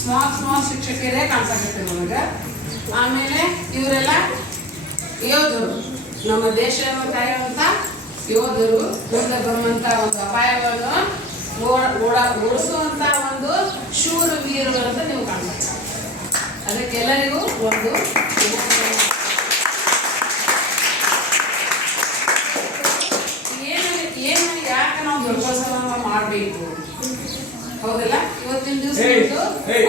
ಸ್ಮಾಲ್ ಶಿಕ್ಷಕರೇ ಕಾಣಿಸಾಕತ್ತೆ ನಮಗೆ. ಆಮೇಲೆ ಇವರೆಲ್ಲ ಯೋಧರು, ನಮ್ಮ ದೇಶವನ್ನು ಕಾಯುವಂಥ ಯೋಧರು, ಮುಂದೆ ಬರುವಂಥ ಒಂದು ಅಪಾಯವನ್ನು ಓಡಿಸುವಂಥ ಒಂದು ಶೂರ ವೀರರು ಅಂತ ನೀವು ಕಾಣ್ಬೇಕು. ಅದಕ್ಕೆಲ್ಲರಿಗೂ ಒಂದು ಏನು ಯಾಕೆ ನಾವು ದುರ್ಗೋತ್ಸವ ಮಾಡಬೇಕು, ಹೌದಲ್ಲ? ಇವತ್ತಿನ ದಿವಸ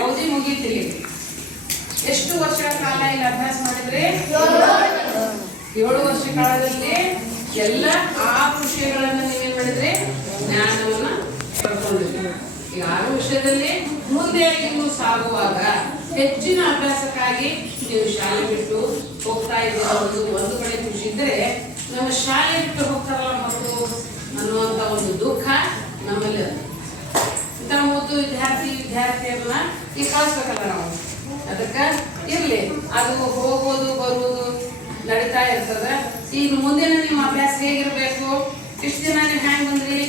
ಅವಧಿ ಮುಗೀತಿರಿ. ಎಷ್ಟು ವರ್ಷಗಳ ಕಾಲ ಇಲ್ಲಿ ಅಭ್ಯಾಸ ಮಾಡಿದ್ರೆ? 7 ವರ್ಷ ಕಾಲದಲ್ಲಿ ಎಲ್ಲ 6 ವಿಷಯಗಳನ್ನು ನೀವೇನ್ ಮಾಡಿದ್ರಿ? ಜ್ಞಾನವನ್ನ ಪಡ್ಕೊಂಡಿದ್ರಿ. ಈ 6 ವಿಷಯದಲ್ಲಿ ಮುಂದೆ ನೀವು ಸಾಗುವಾಗ ಹೆಚ್ಚಿನ ಅಭ್ಯಾಸಕ್ಕಾಗಿ ನೀವು ಶಾಲೆ ಬಿಟ್ಟು ಹೋಗ್ತಾ ಇದ್ದೀರ ಒಂದು ಕಡೆ ಖುಷಿ ಇದ್ರೆ ನಮ್ಮ ಶಾಲೆ ಬಿಟ್ಟು ಹೋಗ್ತಾರಲ್ಲ ಮಕ್ಕಳು ಅನ್ನುವಂಥ ಒಂದು ದುಃಖ ನಮ್ಮಲ್ಲಿ ಇಂಥ ಮೊದಲು ವಿದ್ಯಾರ್ಥಿಯನ್ನ ಈಗ ಕಳಿಸ್ಬೇಕಲ್ಲ ನಾವು. ಅದಕ್ಕೆ ಇರಲಿ, ಅದು ಹೋಗೋದು ಬರುವುದು ನಡೀತಾ ಇರ್ತದೆ. ಈಗ ಮುಂದಿನ ನಿಮ್ಮ ಅಭ್ಯಾಸ ಹೇಗಿರ್ಬೇಕು? ಇಷ್ಟು ದಿನ ನೀವು ಹ್ಯಾಂಗ್ ಬಂದ್ರಿ?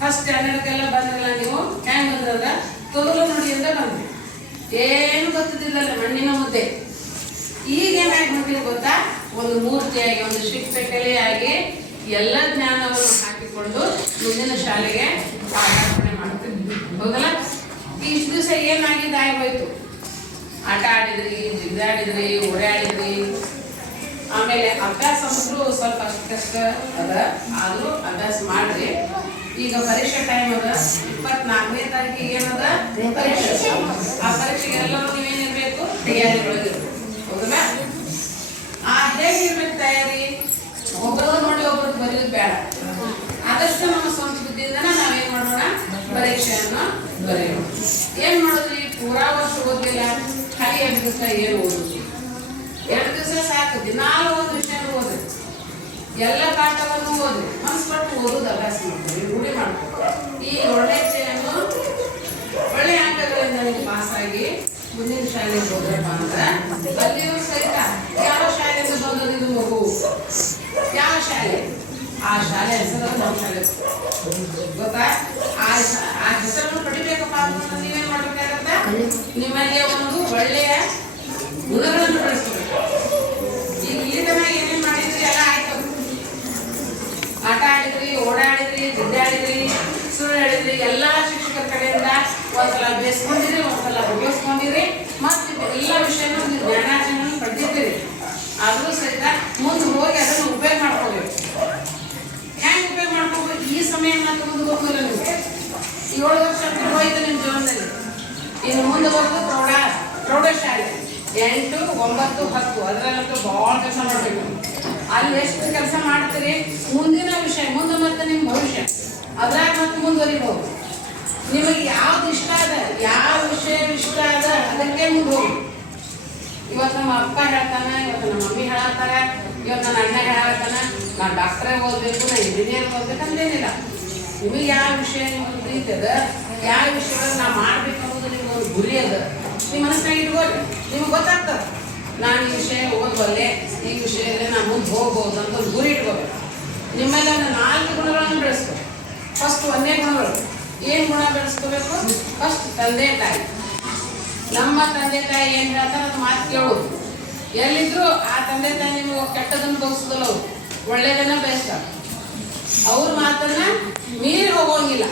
ಫಸ್ಟ್ ಸ್ಟ್ಯಾಂಡರ್ಡ್ಗೆಲ್ಲ ಬಂದ್ರಲ್ಲ, ನೀವು ಹ್ಯಾಂಗ್ ಬಂದ್ರಲ್ಲ? ತೊದಲು ನುಡಿಯಿಂದ ಬಂದ್ರಿ, ಏನು ಗೊತ್ತಿದ್ದಿಲ್ಲಲ್ಲ, ಮಣ್ಣಿನ ಮುದ್ದೆ. ಈಗ ಏನಾಗಿ ಬಂದಿರಿ ಗೊತ್ತಾ? ಒಂದು ಮೂರ್ತಿಯಾಗಿ, ಒಂದು ಶಿಕ್ಷಕಲೆಯಾಗಿ ಎಲ್ಲ ಜ್ಞಾನವನ್ನು ಹಾಕಿಕೊಂಡು ಮುಂದಿನ ಶಾಲೆಗೆ ಪಾದಾರ್ಪಣೆ ಮಾಡ್ತಿದ್ವಿ. ಹೌದಲ್ಲ? ಇಷ್ಟು ದಿವಸ ಏನಾಗಿದೆ ಆಗೋಯ್ತು. ಆಟ ಆಡಿದ್ರಿ, ಜಿದ್ದಾಡಿದ್ರಿ, ಓಡಾಡಿದ್ರಿ. ಆಮೇಲೆ ಅಭ್ಯಾಸ ಅಂದ್ರೂ ಸ್ವಲ್ಪ ಅಷ್ಟಕ್ಕಷ್ಟ ಅದ, ಆದರೂ ಅಭ್ಯಾಸ ಮಾಡ್ರಿ. ಈಗ ಪರೀಕ್ಷೆ ಟೈಮ್ ಅದ, 24ನೇ ತಾರೀಕಿಗೆ ಏನದ ಪರೀಕ್ಷೆ. ಆ ಪರೀಕ್ಷೆಗೆ ಎಲ್ಲರೂ ನೀವೇನಿರ್ಬೇಕು? ತಯಾರಿ ಒಳಗಿರ್ಬೇಕು. ಹೌದಲ್ಲ? ಹೇಗಿರ್ಬೇಕು ತಯಾರಿ? ಒಬ್ಬರು ನೋಡಿ ಒಬ್ಬರು ಬರೆಯೋದು ಬೇಡ. ಆದಷ್ಟು ನಮ್ಮ ಸ್ವಂತ ಬುದ್ಧಿಯಿಂದ ನಾವೇನ್ ಮಾಡೋಣ? ಪರೀಕ್ಷೆಯನ್ನು ಬರೆಯೋಣ. ಏನ್ ಮಾಡಿದ್ರಿ? ಪೂರಾ ವರ್ಷ ಓದಿಲ್ಲ, ಖಾಲಿ 2 ದಿವಸ ಏನು ಓದುದು? 2 ದಿವಸ ಸಾಕು. ದಿನಾಲು ಒಂದು ವಿಷಯ ಓದ್ರಿ, ಎಲ್ಲ ಪಾಠವನ್ನು ಓದ್ರಿ, ಮನಸ್ಸು ಪಟ್ಟು ಓದೋದು ಅಭ್ಯಾಸ ಮಾಡ್ತೀವಿ, ರೂಢಿ ಮಾಡ್ತೀವಿ. ಈ ಒಳ್ಳೆ ವಿಷಯನ್ನು ಒಳ್ಳೆ ಅಂಕಗಳಿಂದ ನೀವು ಪಾಸ್ ಆಗಿ ಮುಂದಿನ ಶಾಲೆಗೆ ಹೋದ್ರಪ್ಪ ಅಂದ್ರೆ ಅಲ್ಲಿಯೂ ಸಹಿತ ಯಾವ ಶಾಲೆಯಿಂದ ಬಂದದ್ದು ಇದು ಮಗು, ಯಾವ ಶಾಲೆ, ಆ ಶಾಲೆ ಹೆಸರು ನಮ್ಮ ಶಾಲೆ ಗೊತ್ತಾ? ಆ ಹೆಸರನ್ನು ಪಡಿಬೇಕಪ್ಪ ಅಂತಂದ್ರೆ ನೀವೇನ್ ಮಾಡ್ಬೇಕಾಗತ್ತ? ನಿಮ್ಮಲ್ಲಿ ಒಂದು ಒಳ್ಳೆಯ ಗುಣಗಳನ್ನು ಬೆಳೆಸ್ಬೇಕು. ಈಗ ಈ ತನ ಏನೇನ್ ಮಾಡಿದ್ರಿ ಎಲ್ಲ ಆಯ್ತು. ಆಟ ಆಡಿದ್ರಿ, ಓಡಾಡಿದ್ರಿ, ಜಿದ್ದಾಡಿದ್ರಿ, ಸುಳ್ಳಾಡಿದ್ರಿ, ಎಲ್ಲಾ ಶಿಕ್ಷಕರ ಕಡೆಯಿಂದ ಒಂದ್ಸಲ ಬೇಯಿಸ್ಕೊಂಡಿರಿ, ಒಂದ್ಸಲ ಉಪಯೋಗಿಸ್ಕೊಂಡಿರಿ, ಮತ್ತೆ ಎಲ್ಲ ವಿಷಯನೂ ಜ್ಞಾನಾರ್ಜನೆ ಪಡೆದಿದ್ದೀರಿ. ಆದರೂ ಸಹಿತ ಮುಂದೆ ಹೋಗಿ ಅದನ್ನು ಉಪಯೋಗ ಮಾಡ್ಕೋಬೇಕು. ಹೆಂಗೆ ಉಪಯೋಗ ಮಾಡ್ಕೋಬೇಕು? ಈ ಸಮಯ ಮಾತ್ರ ಮುಂದೆ ಹೋಗೋಲ್ಲ. ನಿಮಗೆ 7 ವರ್ಷ ಹೋಯ್ತು ನಿಮ್ಮ ಜೀವನದಲ್ಲಿ. ಇನ್ನು ಮುಂದೆ ಹೋಗೋದು ಪ್ರೌಢಶಾಲೆ 8, 9, 10 ಅದರಲ್ಲಂತೂ ಭಾಳ ಕೆಲಸ ಮಾಡಬೇಕು. ಅಲ್ಲಿ ಎಷ್ಟು ಕೆಲಸ ಮಾಡ್ತೀರಿ? ಮುಂದಿನ ವಿಷಯ, ಮುಂದೆ ಮತ್ತೆ ನಿಮ್ಮ ಭವಿಷ್ಯ, ಅದ್ರಾಗ ಮತ್ತೆ ಮುಂದುವರಿಬಹುದು. ನಿಮಗೆ ಯಾವ್ದು ಇಷ್ಟ ಅದ, ಯಾವ ವಿಷಯ ಇಷ್ಟ ಅದ, ಅದಕ್ಕೆ ಮುಂದೆ ಹೋಗಿ. ಇವತ್ತು ನಮ್ಮ ಅಪ್ಪ ಹೇಳ್ತಾನೆ, ಇವತ್ತು ನಮ್ಮ ಮಮ್ಮಿ ಹೇಳತ್ತಾರ, ಇವತ್ತು ನನ್ನ ಅಣ್ಣ ಹೇಳತ್ತಾನ, ನಾನು ಡಾಕ್ಟ್ರೇ ಓದಬೇಕು, ನಾನು ಇಂಜಿನಿಯರ್ ಓದ್ಬೇಕು ಅಂತೇನಿಲ್ಲ. ನಿಮಗೆ ಯಾವ ವಿಷಯ ನಿಮ್ಗೆ ಪ್ರೀತಿ ಅದ, ಯಾವ ವಿಷಯಗಳನ್ನು ನಾವು ಮಾಡ್ಬೇಕು ಅನ್ನೋದು ನಿಮ್ಗೊಂದು ಗುರಿ ಅದ, ನಿಮ್ಮ ಮನಸ್ಸಿನಾಗ ಇಟ್ಕೊಳ್ಳಿ. ನಿಮ್ಗೆ ಗೊತ್ತಾಗ್ತದೆ, ನಾನು ಈ ವಿಷಯ ಓದ್ಬಲ್ಲೆ, ಈ ವಿಷಯದಲ್ಲಿ ನಾನು ಮುಂದೆ ಹೋಗ್ಬೋದು ಅಂತ ಒಂದು ಗುರಿ ಇಟ್ಕೋಬೇಕು. ನಿಮ್ಮಲ್ಲಿ ಒಂದು 4 ಗುಣಗಳನ್ನು ಬೆಳೆಸ್ಬೇಕು. ಫಸ್ಟ್ 1ನೇ ಗುಣಗಳು ಏನು ಗುಣ ಬೆಳೆಸ್ಕೋಬೇಕು? ಫಸ್ಟ್ ತಂದೆ ತಾಯಿ. ನಮ್ಮ ತಂದೆ ತಾಯಿ ಏನು ಹೇಳ್ತಾರೆ ಅದು ಮಾತು ಕೇಳೋದು. ಎಲ್ಲಿದ್ರು ಆ ತಂದೆ ತಾಯಿ ನಿಮಗೆ ಕೆಟ್ಟದನ್ನು ಬಯಸೋದಿಲ್ಲ, ಅವರು ಒಳ್ಳೆಯದನ್ನ ಬಯಸ್ತಾರೆ. ಅವ್ರ ಮಾತನ್ನ ಮೀರಿ ಹೋಗೋಂಗಿಲ್ಲ.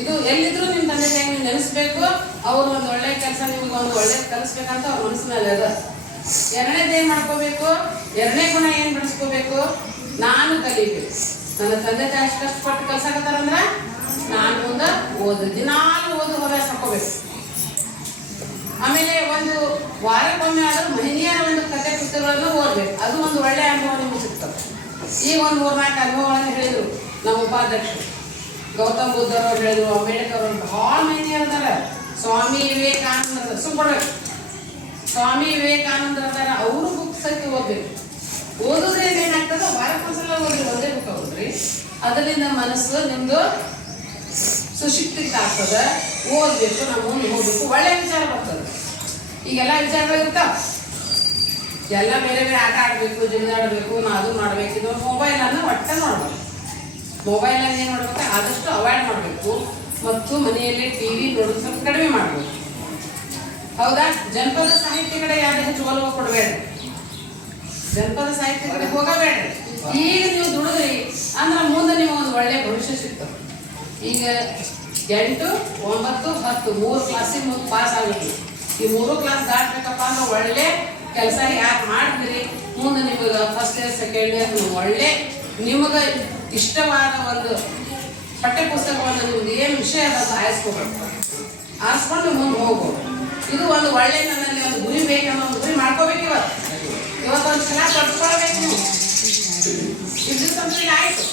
ಇದು ಎಲ್ಲಿದ್ರು ನಿಮ್ಮ ತಂದೆ ತಾಯಿ ನೀವು ನೆನೆಸ್ಬೇಕು. ಅವ್ರು ಒಂದು ಒಳ್ಳೆ ಕೆಲಸ ನಿಮಗೆ ಒಂದು ಒಳ್ಳೇದು ಕಲಿಸ್ಬೇಕಂತ ಅವ್ರ ಮನಸ್ಸಿನಲ್ಲಿ ಅದ. 2ನೇದು ಏನು ಮಾಡ್ಕೋಬೇಕು? 2ನೇ ಗುಣ ಏನು ಬೆಳೆಸ್ಕೋಬೇಕು? ನಾನು ಕಲಿಬೇಕು. ನನ್ನ ತಂದೆ ತಾಯಿ ಅಷ್ಟು ಕಷ್ಟಪಟ್ಟು ಕಲ್ಸಾಕತ್ತಾರಂದ್ರೆ ನಾನು ಮುಂದೆ ದಿನಾಲು ಓದು ಹವ್ಯಾಸ ಹಾಕೋಬೇಕು. ಆಮೇಲೆ ಒಂದು ವಾರಕ್ಕೊಮ್ಮೆ ಆದರೂ ಮಹಿಳೆಯರ ಒಂದು ಕಥೆ ಪುಸ್ತಕಗಳನ್ನು ಓದಬೇಕು. ಅದು ಒಂದು ಒಳ್ಳೆಯ ಅನುಭವ ನಿಮಗೆ ಸಿಗ್ತದೆ. ಈಗ ಒಂದು 3-4 ಅನುಭವಗಳನ್ನು ಹೇಳಿದರು ನಮ್ಮ ಉಪಾಧ್ಯಕ್ಷರು. ಗೌತಮ್ ಬುದ್ಧರವ್ರು ಹೇಳಿದ್ರು, ಅಂಬೇಡ್ಕರ್ ಅವರು, ಭಾಳ ಮಹಿಳೆಯರದಾರ. ಸ್ವಾಮಿ ವಿವೇಕಾನಂದರ ಸುಮ್ಮನೆ ಸ್ವಾಮಿ ವಿವೇಕಾನಂದರ ಅದಾರ. ಅವರು ಬುಕ್ಸ್ ಐತಿ ಓದಬೇಕು. ಓದೋದ್ರಿಂದ ಏನಾಗ್ತದೆ? ವಾರಕ್ಕೊಂದ್ಸಲ ಓದ್ರಿ, ಒಂದೇ ಬುಕ್ ಓದ್ರಿ. ಅದರಿಂದ ಮನಸ್ಸು ನಿಮ್ಮದು ಸುಶಿಕ್ಷಿತ ಆಗ್ತದೆ. ಓದಬೇಕು, ನಾವು ಮುಂದೆ ಹೋಗ್ಬೇಕು, ಒಳ್ಳೆ ವಿಚಾರ ಬರ್ತದೆ. ಈಗೆಲ್ಲ ವಿಚಾರಗಳು ಇರ್ತಾವೆ, ಎಲ್ಲ ಬೇರೆ ಬೇರೆ ಆಟ ಆಡಬೇಕು, ಜಿನ್ನಾಡಬೇಕು, ನಾ ಅದು ಮಾಡಬೇಕು. ಇದು ಮೊಬೈಲನ್ನು ಒಟ್ಟೆ ನೋಡ್ಬೇಕು. ಮೊಬೈಲನ್ನು ಏನು ಮಾಡ್ಬೇಕು? ಆದಷ್ಟು ಅವಾಯ್ಡ್ ಮಾಡಬೇಕು. ಮತ್ತು ಮನೆಯಲ್ಲಿ TV ನೋಡೋದು ಸ್ವಲ್ಪ ಕಡಿಮೆ ಮಾಡಬೇಕು. ಹೌದಾ? ಜನಪದ ಸಾಹಿತ್ಯ ಕಡೆ ಯಾರು ಹೆಚ್ಚು ಒಲವು ಕೊಡಬೇಡ. ಜನಪದ ಸಾಹಿತ್ಯ ಕಡೆ ಹೋಗಬೇಡ. ಈಗ ನೀವು ದುಡಿದ್ರಿ ಅಂದ್ರೆ ಮುಂದೆ ನೀವು ಒಂದು ಒಳ್ಳೆ ಭವಿಷ್ಯ ಸಿಗ್ತದೆ. ಈಗ 8, 9, 10 3 ಕ್ಲಾಸಿಗೆ ಮುಂದೆ ಪಾಸ್ ಆಗಬೇಕು. ಈ 3 ಕ್ಲಾಸ್ ದಾಟಬೇಕಪ್ಪ ಅಂದ್ರೆ ಒಳ್ಳೆ ಕೆಲಸ ಯಾಕೆ ಮಾಡಿದ್ರಿ, ಮುಂದೆ ನಿಮಗೆ ಫಸ್ಟ್ ಇಯರ್ ಸೆಕೆಂಡ್ ಇಯರ್ ಒಳ್ಳೆ ನಿಮಗೆ ಇಷ್ಟವಾದ ಒಂದು ಪಠ್ಯಪುಸ್ತಕವನ್ನು ನಿಮ್ಗೆ ಏನು ವಿಷಯ ಅದನ್ನು ಆರಿಸ್ಕೋಬೇಕು. ಆರಿಸ್ಕೊಂಡು ಮುಂದೆ ಹೋಗ್ಬೋದು. ಇದು ಒಂದು ಒಳ್ಳೆ ನನ್ನಲ್ಲಿ ಒಂದು ಗುರಿ ಬೇಕನ್ನೋ ಒಂದು ಗುರಿ ಮಾಡ್ಕೋಬೇಕು. ಇವತ್ತೊಂದು ಚೆನ್ನಾಗಿ ಪಡ್ಕೊಳ್ಬೇಕು. ನೀವು ಇದ್ದಂದ್ರೆ ಆಯಿತು.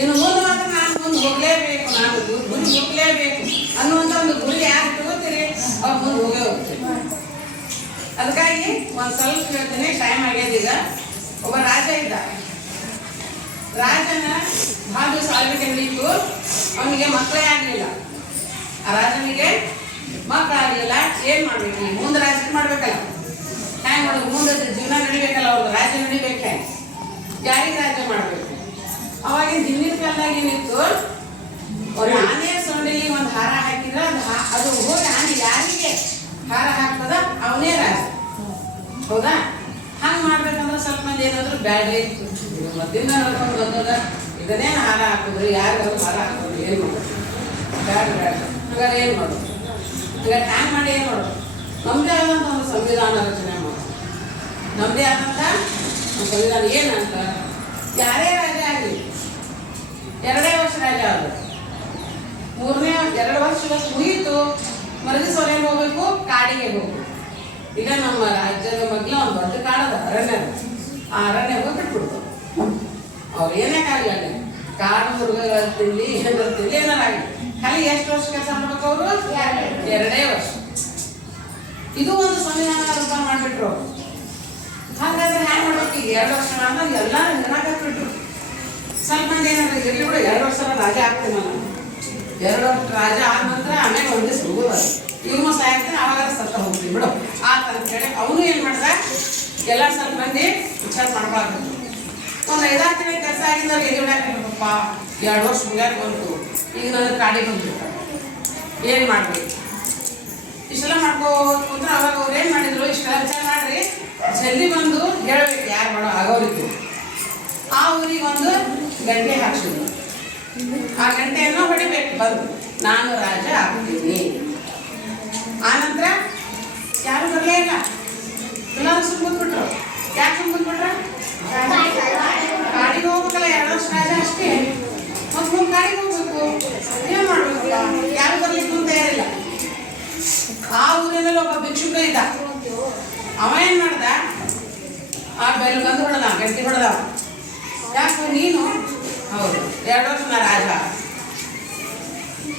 ಇನ್ನು ಮುಂದೆ ಮಾತ್ರ ನಾನು ಮುಂದೆ ಹೋಗಲೇಬೇಕು, ನಾನು ಗುರಿ ಮುಟ್ಟಲೇಬೇಕು ಅನ್ನುವಂಥ ಒಂದು ಗುರಿ ಯಾರು ತಗೋತೀರಿ ಅದಕ್ಕಾಗಿ ಒಂದು ಸ್ವಲ್ಪ ಹೇಳ್ತೀನಿ, ಟೈಮ್ ಆಗ್ಯದ ಈಗ. ಒಬ್ಬ ರಾಜ ಇದ್ದ. ರಾಜನ ಭಾಳ ದಿವಸ ಆಳ್ವಿಕೆ ನಡೀತು. ಅವನಿಗೆ ಮಕ್ಕಳೇ ಆಗಲಿಲ್ಲ. ಆ ರಾಜನಿಗೆ ಮಕ್ಕಳಾಗಲಿಲ್ಲ. ಏನು ಮಾಡ್ಬೇಕು? ಮುಂದೆ ರಾಜಕೀಯ ಮಾಡ್ಬೇಕಲ್ಲ, ಹ್ಯಾಂಗೆ ಮಾಡೋದು? ಮುಂದೆ ಜೀವನ ನಡಿಬೇಕಲ್ಲ, ಅವ್ರಿಗೆ ರಾಜ್ಯ ನಡಿಬೇಕೆ. ಯಾರಿಗೆ ರಾಜ್ಯ ಮಾಡಬೇಕು? ಅವಾಗ ಹಿಂದಿನ ಕಾಲದಾಗ ಏನಿತ್ತು, ಒಂದು ಆನೆ ಸೊಂಡಿಗೆ ಒಂದು ಹಾರ ಹಾಕಿದ್ರೆ ಅದು ಹೋಗಿ ಆನೆ ಯಾರಿಗೆ ಹಾರ ಹಾಕ್ತದ ಅವನೇ ರಾಜ. ಹೌದಾ? ಹಂಗೆ ಮಾಡ್ಬೇಕಂದ್ರೆ ಸ್ವಲ್ಪ ಮಂದಿ ಏನಾದ್ರು ಬ್ಯಾಡ ಇತ್ತು. ಮದ್ದಿಂದ ನೋಡ್ಕೊಂಡು ಬಂದದ ಇದನ್ನೇನು ಹಾರ ಹಾಕಿದ್ರು, ಯಾರಿಗಾದ್ರು ಹಾರ ಹಾಕೋದು, ಏನು ಮಾಡೋದು? ಬ್ಯಾಡ ಬ್ಯಾಡ. ಹಾಗಾದ್ರೆ ಏನು ಮಾಡೋದು? ಹಾಗಾದ್ರೆ ಹ್ಯಾಂಗೆ ಮಾಡಿ ಏನು ಮಾಡೋದು? ನಮ್ಮದೇ ಆದಂಥ ಒಂದು ಸಂವಿಧಾನ ರಚನೆ ಮಾಡೋದು. ನಮ್ಮದೇ ಆದಂಥ ಒಂದು ಸಂವಿಧಾನ ಏನಂತ, ಯಾರೇ ರಾಜ ಆಗಲಿ 2 ವರ್ಷ ರಾಜ ಆದರು, 2 ವರ್ಷ ಮುಗೀತು, ಮರದಿವ್ಸ ಅವ್ರೇನು ಹೋಗ್ಬೇಕು? ಕಾಡಿಗೆ ಹೋಗ್ಬೇಕು. ಈಗ ನಮ್ಮ ರಾಜ್ಯದ ಮಗ್ಲ ಒಂದು ದೊಡ್ಡ ಕಾಡದ ಅರಣ್ಯ, ಆ ಅರಣ್ಯ ಹೋಗಿ ಬಿಟ್ಬಿಡ್ತು. ಅವ್ರು ಏನೇಕಾಗಲ್ಲ, ಕಾಡು ಮೃಗಗಳ ತಿಲ್ಲಿ ಏನಾರ ತಿಲ್ಲಿ ಏನಾರಾಗಲಿ, ಖಾಲಿ ಎಷ್ಟು ವರ್ಷ ಕೆಲಸ ಮಾಡ್ಬೇಕು ಅವರು? 2 ವರ್ಷ. ಇದು ಒಂದು ಸಂವಿಧಾನ ರೂಪ ಮಾಡಿಬಿಟ್ರು. ಹಾಗಾದ್ರೆ ಹ್ಯಾಂಗೆ ಮಾಡ್ಬೇಕು? ಈಗ 2 ವರ್ಷ ಆದ್ಮೇಲೆ ಎಲ್ಲರೂ ಹೆಣಾಕತ್ಬಿಟ್ರು. ಸ್ವಲ್ಪ ಮಂದಿ ಏನಾದ್ರು ಇರಲಿ ಬಿಡು, 2 ವರ್ಷ ರಾಜ ಆಗ್ತೀನಿ ನಾನು, 2 ವರ್ಷ ರಾಜ ಆದ ನಂತರ ಆಮೇಲೆ ಒಂದು ದಿವಸ ಹೋಗೋದು, ಇವ್ನು ಸಾಯ್ತಾನೆ, ಅವಾಗ ಸತ್ತ ಹೋಗ್ತೀನಿ ಬಿಡು ಆತ ಅಂತ ಹೇಳಿ ಅವನು ಏನು ಮಾಡ್ದ, ಎಲ್ಲ ಸ್ವಲ್ಪ ಮಂದಿ ವಿಚಾರ ಮಾಡಬಾರ್ದು. ಒಂದು 5-6 ತಿಂಗಳ ಕೆಲಸ ಆಗಿದ್ದವ್ರು ಎಲ್ಲಿ ಬಿಡಾಕಪ್ಪ, 2 ವರ್ಷ ಮುಗ್ಯಾಕ ಬಂತು, ಈಗ ನನಗೆ ಕಾಡಿಗೆ ಬಂದ್ಬಿಟ್ಟು ಏನು ಮಾಡ್ಬೇಕು? ಇಷ್ಟೆಲ್ಲ ಮಾಡ್ಕೋದ್ರೆ ಅವಾಗ ಅವ್ರು ಏನು ಮಾಡಿದ್ರು, ಇಷ್ಟೆಲ್ಲ ವಿಚಾರ ಮಾಡ್ರಿ, ಜಲ್ದಿ ಬಂದು ಹೇಳ್ಬೇಕು ಯಾರು ಮಾಡೋ ಆಗೋರಿತ್ತು. ಆ ಊರಿಗೆ ಒಂದು ಗಂಟೆ ಹಾಕ್ಸಿದ್ರು. ಆ ಗಂಟೆಯನ್ನು ಹೊಡಿಬೇಕು ಬಂದು, ನಾನು ರಾಜ ಆಗ್ತೀನಿ. ಆನಂತರ ಯಾರು ಬರಲೇ ಇಲ್ಲ, ಎಲ್ಲರೂ ಸುಮ್ಮಬಿಟ್ರು. ಯಾಕೆ ಸುಮ್ಮಬಿಟ್ರ? ಕಾಡಿಗೆ ಹೋಗ್ಬೇಕಲ್ಲ, 2 ವರ್ಷ ರಾಜ ಅಷ್ಟೇ, ಮತ್ತು ಮುಂದೆ ಕಾಡಿಗೆ ಹೋಗ್ಬೇಕು, ಏನು ಮಾಡ್ಬೇಕಲ್ಲ, ಯಾರು ಬರ್ಲಿಕ್ಕೆ ತಯಾರಿಲ್ಲ. ಆ ಊರಿನಲ್ಲಿ ಒಬ್ಬ ಭಿಕ್ಷುಕ ಇದ್ದ. ಅವ ಏನು ಮಾಡ್ದ, ಆ ಬೆಲ್ ಬಂದು ಹೊಡೆದ, ಗಂಟೆ ಹೊಡೆದ. ಯಾಕೆ? ನೀನು ಹೌದು 2 ವರ್ಷ ನಾ ರಾಜ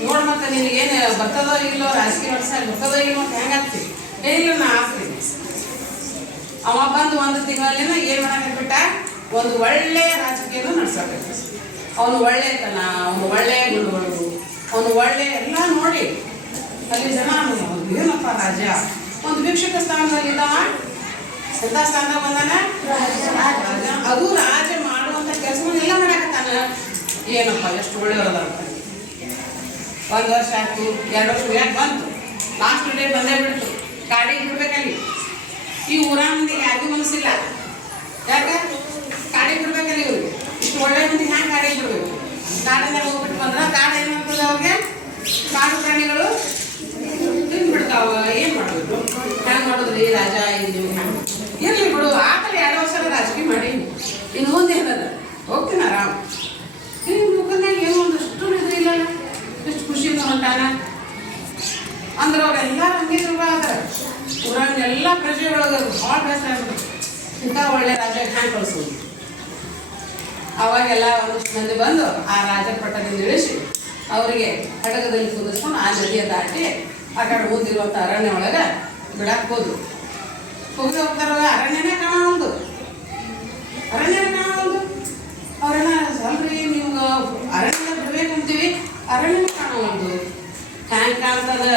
ನೋಡ್, ಮತ್ತೆ ನಿನಗೇನು ಬರ್ತದೋ ಇಲ್ಲೋ, ರಾಜಕೀಯ ವರ್ಷ ಬರ್ತದೋ ಇಲ್ಲೋ ಅಂತ ಹೆಂಗಾಗ್ತೀವಿ? ಏನಿಲ್ಲ, ನಾ ಆಗ್ತೀನಿ. ಅವ ಬಂದು 1 ತಿಂಗಳೇನ ಏನು ಮಾಡಾಕಬಿಟ್ಟ, ಒಂದು ಒಳ್ಳೆಯ ರಾಜಕೀಯನ ನಡ್ಸಬೇಕು. ಅವನು ಒಳ್ಳೆತನ, ಅವನು ಒಳ್ಳೆಯ ಗುಣಗಳು, ಅವನು ಒಳ್ಳೆ ಎಲ್ಲ ನೋಡಿ ಅಲ್ಲಿ ಜನ ಏನಪ್ಪ ರಾಜ. ಒಂದು ಭಿಕ್ಷುಕ ಸ್ಥಾನದಲ್ಲಿದ್ದಾವ, ಎಂಥ ಸ್ಥಾನದಾಗ ಬಂದಾನ? ರಾಜ. ಅದು ರಾಜ ಮಾಡುವಂಥ ಕೆಲಸವನ್ನೆಲ್ಲ ಮಾಡಾಕತ್ತಾನ. ಏನಪ್ಪ ಎಷ್ಟು ಒಳ್ಳೆಯವರದ. 1 ವರ್ಷ ಆಯ್ತು, 2 ವರ್ಷ ಯಾಕೆ ಬಂತು, ಲಾಸ್ಟ್ ಡೇ ಬಂದೇ ಬಿಡ್ತು. ಕಾಡಿಗೆ ಬಿಡ್ಬೇಕಲ್ಲಿ. ಈ ಊರಾಗ ಮಂದಿಗೆ ಯಾರಿಗೂ ಮನಸ್ಸಿಲ್ಲ. ಯಾಕೆ? ಕಾಡಿಗೆ ಬಿಡ್ಬೇಕಲ್ಲಿ ಇವ್ರಿಗೆ. ಇಷ್ಟು ಒಳ್ಳೆ ಮಂದಿ ಹ್ಯಾಂಗೆ ಕಾಡಿಗೆ ಬಿಡ್ಬೇಕು? ಕಾಡಿನಾಗ ಹೋಗ್ಬಿಟ್ಟು ಬಂದ್ರೆ ಕಾಡು ಏನಾಗ್ತದೆ ಅವ್ರಿಗೆ? ಕಾಡು ಪ್ರಾಣಿಗಳು ತಿಂದ್ಬಿಡ್ತಾವ. ಏನು ಮಾಡೋದು? ಹ್ಯಾಂಗೆ ಮಾಡೋದ್ರಿ ರಾಜ? ಇಲ್ಲಿ ಇರಲಿ ಬಿಡು, ಆಕಡೆ 2 ವರ್ಷ ರಾಜಕೀಯ ಮಾಡಿ, ಇನ್ನು ಮುಂದೆ ಏನದ ಹೋಗ್ತೀನಿ ಆರಾಮ್. ಈ ಮುಖದಾಗ ಏನೋ ಒಂದಷ್ಟು ಇದು ಇಲ್ಲ, ಎಷ್ಟು ಖುಷಿಯಿಂದ ಹೊಂಟಾನ ಅಂದ್ರೆ ಅವರೆಲ್ಲ ಹಂಗೆ ಆದ್ರೆ ಊರಾಗ ಎಲ್ಲ ಪ್ರಜೆಗಳೊಳಗೆ ಭಾಳ ಬೇಸರ ಆಗ್ಬಿಟ್ಟು ಇಂಥ ಒಳ್ಳೆ ರಾಜ ಹ್ಯಾಂಗೆ ಕಳಿಸೋದು. ಅವಾಗೆಲ್ಲ ಒಂದಿಷ್ಟು ಮಂದಿ ಬಂದು ಆ ರಾಜ ಪಟ್ಟದಿಂದ ಇಳಿಸಿ ಅವರಿಗೆ ಹಡಗದಲ್ಲಿ ಕುದಿಸ್ಕೊಂಡು ಆ ನದಿಯ ದಾಟಿ ಆ ಕಡೆ ಮುಂದಿರುವಂಥ ಅರಣ್ಯ ಒಳಗೆ ಬಿಡಕ್ಕೆ ಹೋದ್ರು. ಹೋಗಿ ಹೋಗ್ತಾರ, ಅರಣ್ಯನೇ ಕಾಣೋದು, ಅರಣ್ಯನೇ ಕಾಣೋದು. ಅವರೆಲ್ಲ ಅಲ್ರಿ ನೀವು ಅರಣ್ಯ ಬಿಡ್ಬೇಕಂತೀವಿ, ಅರಣ್ಯನೇ ಕಾಣೋದು. ಹ್ಯಾಂಗೆ ಕಾಣ್ತದ?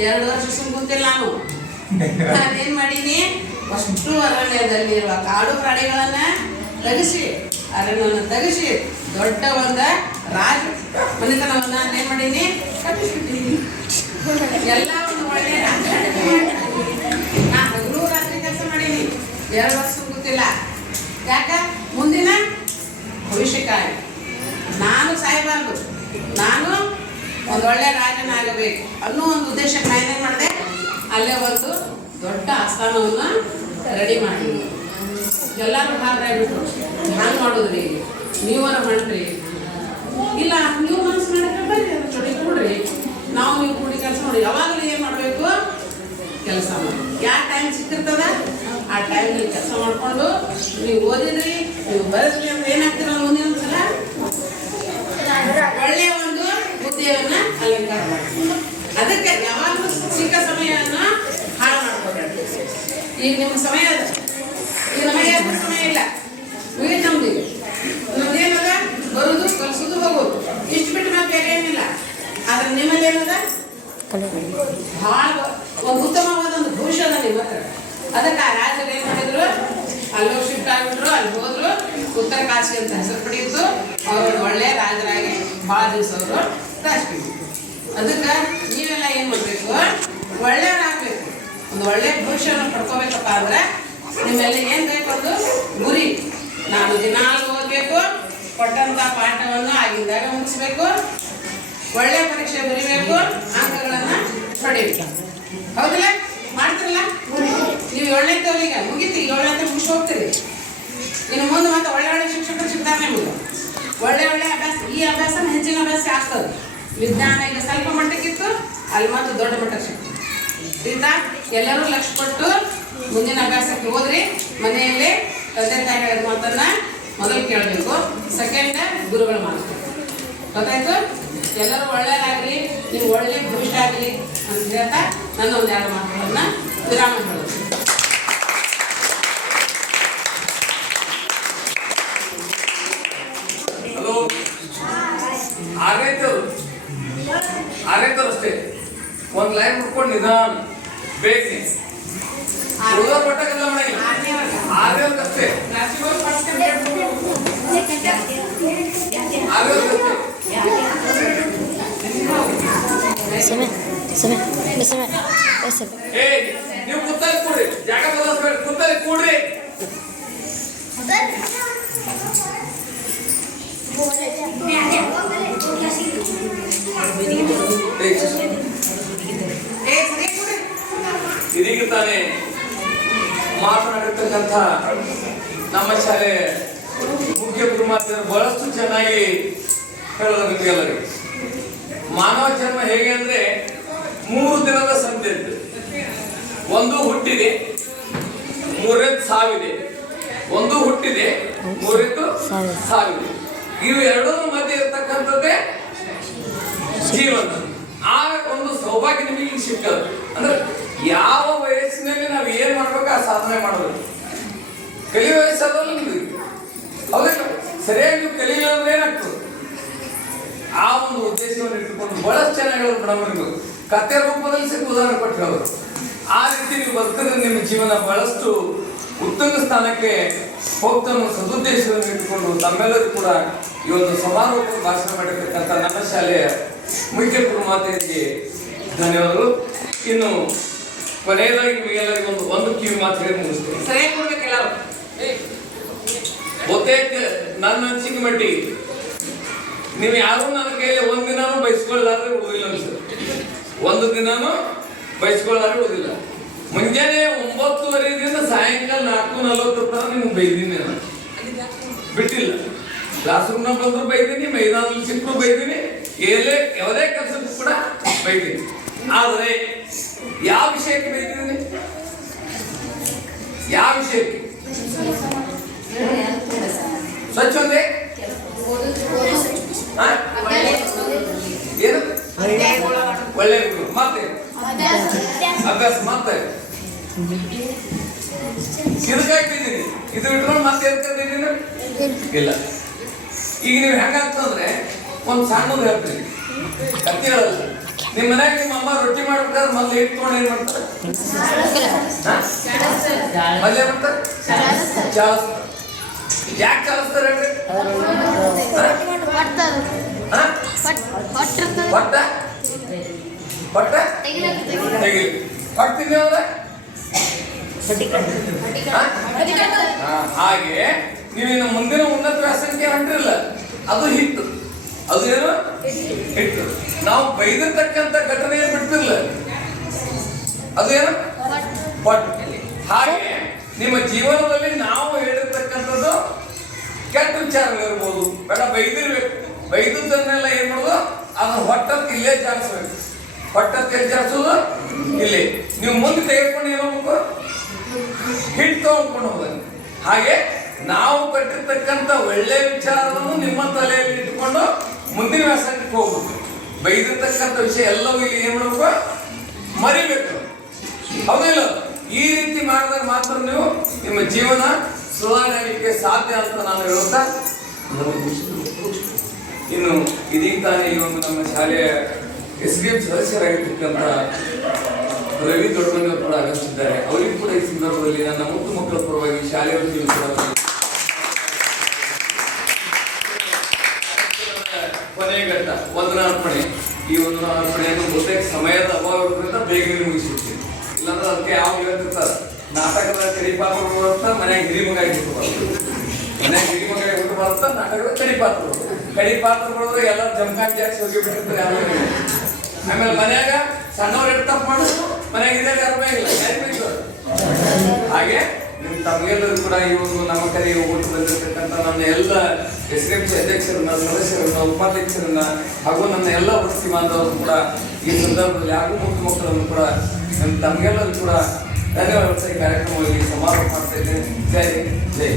2 ವರ್ಷ ಸುಮ್ ಕುಂತಿಲ್ಲ ನಾನು. ನಾನೇನು ಮಾಡೀನಿ, ಅಷ್ಟು ಅರಣ್ಯದಲ್ಲಿರುವ ಕಾಡು ಪ್ರಾಣಿಗಳನ್ನ ತೆಗಿಸಿ, ಅರಣ್ಯವನ್ನು ತೆಗಿಸಿ ದೊಡ್ಡ ಒಂದು ರಾಜ ಮನೆತನವನ್ನ ಏನು ಮಾಡೀನಿ, ಕಟ್ಟಿಸ್ಬಿಟ್ಟಿನಿ. ಎಲ್ಲ ಒಂದು ಒಳ್ಳೆಯ ರಾಜ. ನಾ ಹಗಲು ರಾತ್ರಿ ಕೆಲಸ ಮಾಡೀನಿ, 2 ವರ್ಷ ಗೊತ್ತಿಲ್ಲ. ಯಾಕ? ಮುಂದಿನ ಭವಿಷ್ಯಕ್ಕಾಗಿ ನಾನು ಸಾಯಬಾರ್ದು, ನಾನು ಒಂದು ಒಳ್ಳೆಯ ರಾಜನಾಗಬೇಕು ಅನ್ನೋ ಒಂದು ಉದ್ದೇಶಕ್ಕೆ ನಾನು ಏನು ಮಾಡಿದೆ, ಅಲ್ಲೇ ಒಂದು ದೊಡ್ಡ ಆಸ್ಥಾನವನ್ನು ರೆಡಿ ಮಾಡಿ ಎಲ್ಲರೂ ಹಾಡ್ರಾಗ್ಬಿಟ್ರು. ಹ್ಯಾಂಗೆ ಮಾಡೋದ್ರಿ, ನೀವರ ಮಾಡ್ರಿ, ಇಲ್ಲ ನೀವು ಮನಸ್ಸು ಮಾಡಿದ್ರೆ ಬರ್ರಿ, ಅದ್ರ ಜೊತೆ ಕೊಡ್ರಿ, ನಾವು ನೀವು ಕೂಡಿ ಕೆಲಸ ಮಾಡಿ. ಯಾವಾಗಲೂ ಏನು ಮಾಡಬೇಕು? ಕೆಲಸ ಮಾಡಿ. ಯಾವ ಟೈಮ್ ಸಿಕ್ಕಿರ್ತದ ಆ ಟೈಮ್ನಲ್ಲಿ ಕೆಲಸ ಮಾಡಿಕೊಂಡು ನೀವು ಓದಿದ್ರಿ, ನೀವು ಬರೆದ್ರಿ ಅಂದ್ರೆ ಏನಾಗ್ತೀರ ಮುಂದಿನ ಸಲ ಒಳ್ಳೆಯ ಒಂದು ಹುದ್ದೆಯನ್ನು ಅಲಂಕಾರ ಮಾಡಿ. ಅದಕ್ಕೆ ಯಾವಾಗಲೂ ಸಿಕ್ಕ ಸಮಯವನ್ನು ಹಾಳು ಮಾಡ್ಕೋಬೇಡಿ. ಈಗ ನಿಮ್ಮ ಸಮಯ ಅದ, ಈಗ ನಮಗೆ ಯಾರು ಸಮಯ ಇಲ್ಲ, ಮುಗಿದು ನಮ್ದಿಗೆ ನಮ್ದೇನದ ಬರುದು ಕಲಿಸೋದು ಹೋಗೋದು, ಇಷ್ಟು ಬಿಟ್ಟು ನಾವು ಬೇರೆ ಏನಿಲ್ಲ. ಆದ್ರೆ ನಿಮ್ಮಲ್ಲಿ ಏನದ ಭಾಳ ಒಂದು ಉತ್ತಮವಾದ ಒಂದು ಭವಿಷ್ಯ ಅದ ನಿಮ್ಮ ಹತ್ರ. ಅದಕ್ಕೆ ಆ ರಾಜರು ಏನು ಮಾಡಿದ್ರು, ಅಲ್ಲೋಗಿ ಶಿಫ್ಟ್ ಆಗಿಬಿಟ್ರು, ಅಲ್ಲಿ ಹೋದ್ರು, ಉತ್ತರ ಕಾಶಿ ಅಂತ ಹೆಸರು ಪಡೆಯಿತು. ಅವರು ಒಳ್ಳೆ ರಾಜರಾಗಿ ಭಾಳ ದಿವಸ ಅವರು ರಾಜಕೀಯ. ಅದಕ್ಕೆ ನೀವೆಲ್ಲ ಏನು ಮಾಡಬೇಕು, ಒಳ್ಳೆಯವ್ರಾಗಬೇಕು, ಒಂದು ಒಳ್ಳೆ ಭವಿಷ್ಯವನ್ನು ಪಡ್ಕೋಬೇಕಪ್ಪ ಅಂದ್ರೆ ನಿಮ್ಮೆಲ್ಲ ಏನು ಬೇಕು, ಒಂದು ಗುರಿ. ನಾನು ದಿನಾಲು ಓದಬೇಕು, ಕೊಟ್ಟಂಥ ಪಾಠವನ್ನು ಆಗಿದ್ದಾಗ ಮುಗಿಸ್ಬೇಕು, ಒಳ್ಳೆ ಪರೀಕ್ಷೆ ಬರೀಬೇಕು, ಅಂಕಗಳನ್ನು ಪಡಿಬೇಕು. ಹೌದಿಲ್ಲ? ಮಾಡ್ತಿರಲ್ಲ? ನೀವು 7ನೇ ತವರಿಗೆ ಮುಗೀತಿ, 7ನೇ ಮುಗಿಸಿ ಹೋಗ್ತೀರಿ. ಇನ್ನು ಮುಂದೆ ಮತ್ತೆ ಒಳ್ಳೆ ಒಳ್ಳೆ ಶಿಕ್ಷಕರು ಸಿಗ್ತಾರೆ ನಿಮಗೆ. ಒಳ್ಳೆ ಒಳ್ಳೆ ಅಭ್ಯಾಸ, ಈ ಅಭ್ಯಾಸ ಹೆಚ್ಚಿನ ಅಭ್ಯಾಸ ಆಗ್ತದೆ. ವಿಜ್ಞಾನ ಈಗ ಸ್ವಲ್ಪ ಮಟ್ಟಕ್ಕಿತ್ತು, ಅಲ್ಲಿ ಮತ್ತು ದೊಡ್ಡ ಮಟ್ಟಕ್ಕೆ ಸಿಗ್ತದೆ. ಆಯ್ತಾ? ಎಲ್ಲರೂ ಲಕ್ಷ್ಯ ಕೊಟ್ಟು ಮುಂದಿನ ಅಭ್ಯಾಸಕ್ಕೆ ಹೋದ್ರಿ. ಮನೆಯಲ್ಲಿ ತಂದೆ ತಾಯಿ ಹೇಳಿದ ಮಾತನ್ನ ಮೊದಲು ಕೇಳಬೇಕು, ಸೆಕೆಂಡ್ ಗುರುಗಳು ಮಾಡ್ತಾರೆ. ಗೊತ್ತಾಯ್ತು? ಎಲ್ಲರೂ ಒಳ್ಳೆಯದಾಗಲಿ, ನೀವು ಒಳ್ಳೆ ಭವಿಷ್ಯ ಆಗಲಿ ಅಂತ ಹೇಳ್ತಾ ನನ್ನ ಒಂದು 2 ಮಾತುಗಳನ್ನ ವಿರಾಮ ಹೇಳೋದು. ಹಲೋ, ಆರೈತರು ಅಷ್ಟೇ ಒಂದು ಲೈನ್ ಮುಟ್ಕೊಂಡು ನಿಧಾನ ಬೇಗ ಪಟ್ಟಕ್ಕೆಲ್ಲ ಮಾಡಿಲ್ಲ, ಆರೈತಷ್ಟೇ ನೀವು ಕೂತಲ್ಲಿ ಕೂಡ್ರಿ, ಜಾಗ ಬದಲಿಸ್ಬೇಡ, ಕೂತಲ್ಲಿ ಕೂಡ್ರಿ. ಇದೀಗ ತಾನೇ ಮಾತನಾಡಿರ್ತಕ್ಕಂಥ ನಮ್ಮ ಶಾಲೆ ಮುಖ್ಯ ಗುರುಮಾತೆಯರು ಬಹಳಷ್ಟು ಚೆನ್ನಾಗಿ ಹೇಳೋದು ನಿಮಗೆಲ್ಲರಿಗೂ. ಮಾನವ ಜನ್ಮ ಹೇಗೆ ಅಂದ್ರೆ 3 ದಿನದ ಸಂತೆ ಇತ್ತು. ಒಂದು ಹುಟ್ಟಿದೆ, 3ನೇದು ಸಾವಿದೆ. ಒಂದು ಹುಟ್ಟಿದೆ, 3ನೇದು ಸಾವಿದೆ. ಇವು ಎರಡೂ ಮಧ್ಯೆ ಇರ್ತಕ್ಕಂಥದ್ದೇ ಜೀವನ. ಆ ಒಂದು ಸೌಭಾಗ್ಯ ನಿಮಗೆ ಸಿಗ್ತದೆ. ಅಂದ್ರೆ ಯಾವ ವಯಸ್ಸಿನಲ್ಲಿ ನಾವು ಏನ್ ಮಾಡ್ಬೇಕು ಆ ಸಾಧನೆ ಮಾಡಬೇಕು. ಕಲಿಯುವ ವಯಸ್ಸಾದಲ್ಲಿ ನಿಮ್ಗೆ ಹೌದಿಲ್ಲ, ಸರಿಯಾಗಿ ನೀವು ಕಲಿಯಿಲ್ಲ ಅಂದ್ರೆ ಏನಾಗ್ತದೆ. ಆ ಒಂದು ಉದ್ದೇಶವನ್ನು ಇಟ್ಟುಕೊಂಡು ಬಹಳಷ್ಟು ಚೆನ್ನಾಗಿ ಹೇಳೋದು ಮೇಡಮ್. ಕಥೆ ರೂಪದಲ್ಲಿ ಸಿಕ್ಕ ಉದಾಹರಣೆ ಕೊಟ್ಟು ಹೇಳೋರು. ಆ ರೀತಿ ನೀವು ಬದುಕಿದ್ರೆ ನಿಮ್ಮ ಜೀವನ ಬಹಳಷ್ಟು ಉತ್ತಮ ಸ್ಥಾನಕ್ಕೆ ಹೋಗ್ತಾನೋ ಸದುದ್ದೇಶವನ್ನು ಇಟ್ಟುಕೊಂಡು ತಮ್ಮೆಲ್ಲರೂ ಕೂಡ ಈ ಒಂದು ಸಮಾರೋಪ ಭಾಷಣ ಮಾಡಿರ್ತಕ್ಕಂಥ ನನ್ನ ಶಾಲೆಯ ಮುಖ್ಯ ಗುರುಮಾತೆಯರಿಗೆ ಧನ್ಯವಾದಗಳು. ಇನ್ನು ಕೊನೆಯದಾಗಿ ನಿಮಗೆಲ್ಲರಿಗೂ ಒಂದು ಕಿವಿ ಮಾತು ಹೇಳಿ ಮುಗಿಸ್ತೇನೆ. ಸರಿಯಾಗಿ ಕೊಡ್ಬೇಕಿಲ್ಲ. ಬಹುತೇಕ ನನ್ನ ಅನಿಸಿಕೆ ಮಟ್ಟಿಗೆ ನೀವು ಯಾರು ನನ್ನ ಕೈಯಲ್ಲಿ ಒಂದಿನಾನು ಬಯಸ್ಕೊಳ್ಳಾದ್ರೆ ಉಳಿದಿಲ್ಲ ಅನ್ಸುತ್ತೆ. ಒಂದು ದಿನಾನು ಬಯಸ್ಕೊಳ್ಳಾದ್ರೆ ಉಳಿದಿಲ್ಲ. ಮುಂಜಾನೆ 9:30ರಿಂದ ಸಾಯಂಕಾಲ 4:40 ತನಕ ನಿಮ್ಗೆ ಬೈದೀನಿ, ನಾನು ಬಿಟ್ಟಿಲ್ಲ. ಕ್ಲಾಸ್ ರೂಮ್ನಾಗ ಬಂದ್ರು ಬೈದೀನಿ, ಮೈದಾನದಲ್ಲಿ ಸಿಕ್ಕರು ಬೈದೀನಿ, ಯಾವುದೇ ಕೆಲಸಕ್ಕೂ ಕೂಡ ಬೈದೀನಿ. ಆದರೆ ಯಾವ ವಿಷಯಕ್ಕೆ ಬೈದಿದ್ದೀನಿ? ಯಾವ ವಿಷಯಕ್ಕೆ? ಸ್ವಚ್ಛತೆ, ಏನು ಒಳ್ಳೆ ಗುರು, ಮತ್ತೆ ಅಭ್ಯಾಸ, ಮತ್ತೆ ಇದಕ್ಕಾಗ್ತಿದ್ದೀನಿ. ಇದು ಇಟ್ಕೊಂಡು ಮತ್ತೆ ಎದ್ಕೊಂಡಿದ್ದೀನಿ ಇಲ್ಲ. ಈಗ ನೀವು ಹೆಂಗಾಗ್ತಂದ್ರೆ ಒಂದು ಸಣ್ಣದು ಹೇಳ್ತೀನಿ, ಕತ್ತಿ ಹೇಳಲ್ಲ. ನಿಮ್ಮ ಮನ್ಯಾಗ ನಿಮ್ಮ ಅಮ್ಮ ರೊಟ್ಟಿ ಮಾಡ್ಬೇಕಾದ್ರೆ ಮೊದಲು ಇಟ್ಕೊಂಡು ಏನ್ ಮಾಡ್ತಾರೆ? ಮೊದಲೇ ಮಾಡ್ತಾರೆ ಚಾಲಿಸ್ತಾರೆ. ಯಾಕೆ ಚಾಲಿಸ್ತಾರೆ ಹೇಳ್ರಿ? ಹೊಟ್ಟ ತೆಗಿಲಿ. ಹೊಟ್ಟೆ ತಿನ್ನೋದ್ರೆ ಹಾಗೆ ನೀವಿನ್ನು ಮುಂದಿನ ಉನ್ನತ ವ್ಯಾಸಂಗಕ್ಕೆ ಹೊಂಟಿರಲ್ಲ, ಅದು ಹಿಟ್ಟು. ಅದು ಏನು? ಹಿಟ್ಟು. ನಾವು ಬೈದಿರ್ತಕ್ಕಂಥ ಘಟನೆ ಏನು ಬಿಡ್ತಿರ್ಲ, ಅದು ಏನು? ಹೊಟ್ಟು. ಹಾಗೆ ನಿಮ್ಮ ಜೀವನದಲ್ಲಿ ನಾವು ಹೇಳಿರ್ತಕ್ಕಂಥದ್ದು ಕೆಟ್ಟ ವಿಚಾರಗಳಿರ್ಬೋದು, ಬೇಡ ಬೈದಿರ್ಬೇಕು. ಬೈದದ್ದನ್ನೆಲ್ಲ ಏನ್ ಮಾಡೋದು? ಅದನ್ನ ಹೊಟ್ಟಕ್ಕೆ ಇಲ್ಲೇ ಜಾರಿಸ್ಬೇಕು. ಹೊಟ್ಟಕ್ಕೆ ಜಾರಿಸೋದು ಇಲ್ಲಿ. ನೀವು ಮುಂದೆ ತೆಗೆದುಕೊಂಡು ಏನು ಹೋಗ್ಬೇಕು? ಹಿಟ್ಟು ತಗೊಂಡ್ಕೊಂಡು ಹೋದಂಗೆ. ಹಾಗೆ ನಾವು ಕಟ್ಟಿರ್ತಕ್ಕಂಥ ಒಳ್ಳೆ ವಿಚಾರವನ್ನು ನಿಮ್ಮ ತಲೆಯಲ್ಲಿ ಇಟ್ಕೊಂಡು ಮುಂದಿನ ವ್ಯಾಸಂಗಕ್ಕೆ ಹೋಗ್ಬೇಕು. ಬೈದಿರ್ತಕ್ಕಂಥ ವಿಷಯ ಎಲ್ಲವೂ ಇಲ್ಲಿ ಏನ್ ಮಾಡ್ಬೇಕು? ಮರಿಬೇಕು. ಹೌದಿಲ್ಲ? ಈ ರೀತಿ ಮಾಡಿದಾಗ ಮಾತ್ರ ನೀವು ನಿಮ್ಮ ಜೀವನ ಸುಧಾರಣೆಗೆ ಸಾಧ್ಯ ಅಂತ ನಾನು ಹೇಳುತ್ತಾ, ಇನ್ನು ಇದೀಗ ತಾನೇ ಈ ಒಂದು ನಮ್ಮ ಶಾಲೆಯ SDM ಸದಸ್ಯರಾಗಿರ್ತಕ್ಕಂಥ ರವಿ ದೊಡ್ಡಮನೆಯವರು ಕೂಡ ಆಗಮಿಸಿದ್ದಾರೆ. ಅವರಿಗೂ ಕೂಡ ಈ ಸಂದರ್ಭದಲ್ಲಿ ನನ್ನ ಮುದ್ದು ಮಕ್ಕಳ ಪರವಾಗಿ ಶಾಲೆಯ ವತಿಯಿಂದ ಕೂಡ ಕೊನೆಯ ಘಟ್ಟ ವಂದನಾರ್ಪಣೆ. ಈ ವಂದನಾರ್ಪಣೆಯನ್ನು ಬಹುತೇಕ ಸಮಯದ ಅಭಾವದಿಂದ ಬೇಗನೆ ಮುಗಿಸಿಬಿಡ್ತೀನಿ. ಇಲ್ಲಾಂದ್ರೆ ಅದಕ್ಕೆ ಯಾವ ಹೇಳ್ತಿರ್ತಾರೆ, ನಾಟಕದ ಕಡಿಪಾತ್ರಗಳು ಅಂತ ಮನೆಯಾಗ ಹಿರಿಮಗ ಆಗಿರ್ಬಾರ್ದು, ಮನೆಯಾಗ ಹಿರಿಮಗ ಹುಟ್ಟಬಾರ್ದು, ನಾಟಕದ ಕಡಿಪಾತ್ರಗಳು ಎಲ್ಲ ಜಮಖಾನ್ ಜಾಸ್ತಿ ಹೋಗಿಬಿಟ್ಟಿರ್ತಾರೆ. ಆಮೇಲೆ ಮನ್ಯಾಗ ಸಣ್ಣವ್ರು ಎಷ್ಟು ತಪ್ಪು ಮಾಡೋದು, ಮನ್ಯಾಗ ಇದ್ದಾಗ ಅರ್ಮೇ ಇಲ್ಲ. ಹಾಗೆ ನಿಮ್ ತಮಗೆಲ್ಲರೂ ಕೂಡ ಈ ಒಂದು ನಮ್ಮ ಕರೆ ಹೋಗ್ಬಿಟ್ಟು ಬಂದಿರತಕ್ಕಂಥ ನನ್ನ ಎಲ್ಲ SDMC ಅಧ್ಯಕ್ಷರನ್ನ, ಸದಸ್ಯರನ್ನ, ಉಪಾಧ್ಯಕ್ಷರನ್ನ ಹಾಗೂ ನನ್ನ ಎಲ್ಲ ವೃತ್ತಿ ಬಾಂಧವರು ಕೂಡ ಈ ಸಂದರ್ಭದಲ್ಲಿ ಹಾಗೂ ಮುಖ್ಯ ಮಕ್ಕಳನ್ನು ಕೂಡ ನಮ್ಮ ತಮಗೆಲ್ಲರೂ ಕೂಡ ಧನ್ಯವಾದ ಈ ಕಾರ್ಯಕ್ರಮದಲ್ಲಿ ಸಮಾರೋಪ ಮಾಡ್ತಾ ಇದ್ದೇನೆ. ಜೈ ಜೈ.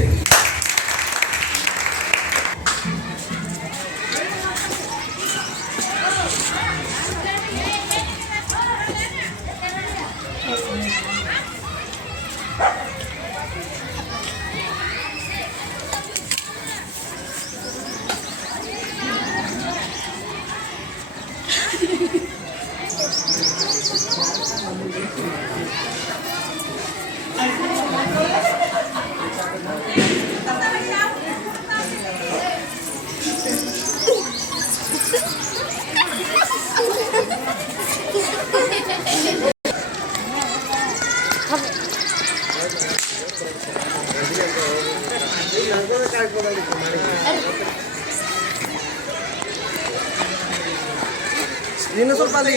ಇನ್ನು ಸ್ವಲ್ಪ ಅಲ್ಲಿ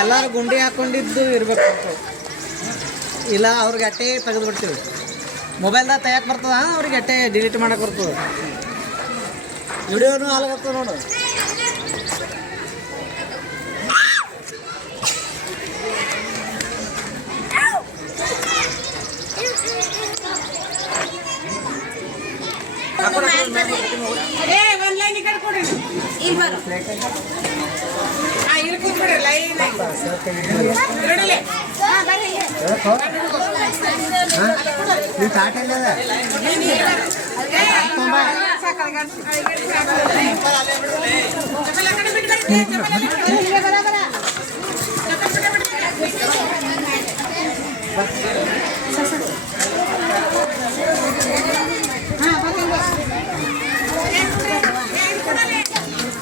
ಎಲ್ಲರೂ ಗುಂಡಿ ಹಾಕೊಂಡಿದ್ದು ಇರ್ಬೇಕು. ಇಲ್ಲ ಅವ್ರಿಗೆ ಅಟ್ಟೆ ತೆಗೆದು ಬಿಡ್ತೀವಿ. ಮೊಬೈಲ್ದಾಗ ತೆಗಿಯಕ್ಕೆ ಬರ್ತದ, ಅವ್ರಿಗೆ ಅಟ್ಟೆ ಡಿಲೀಟ್ ಮಾಡಕ್ಕೆ ಬರ್ತದೆ. ವಿಡಿಯೋನು ಹಾಲಾಗತ್ತದ ನೋಡು. ನೀವು ಚಾಟ ಇಲ್ಲ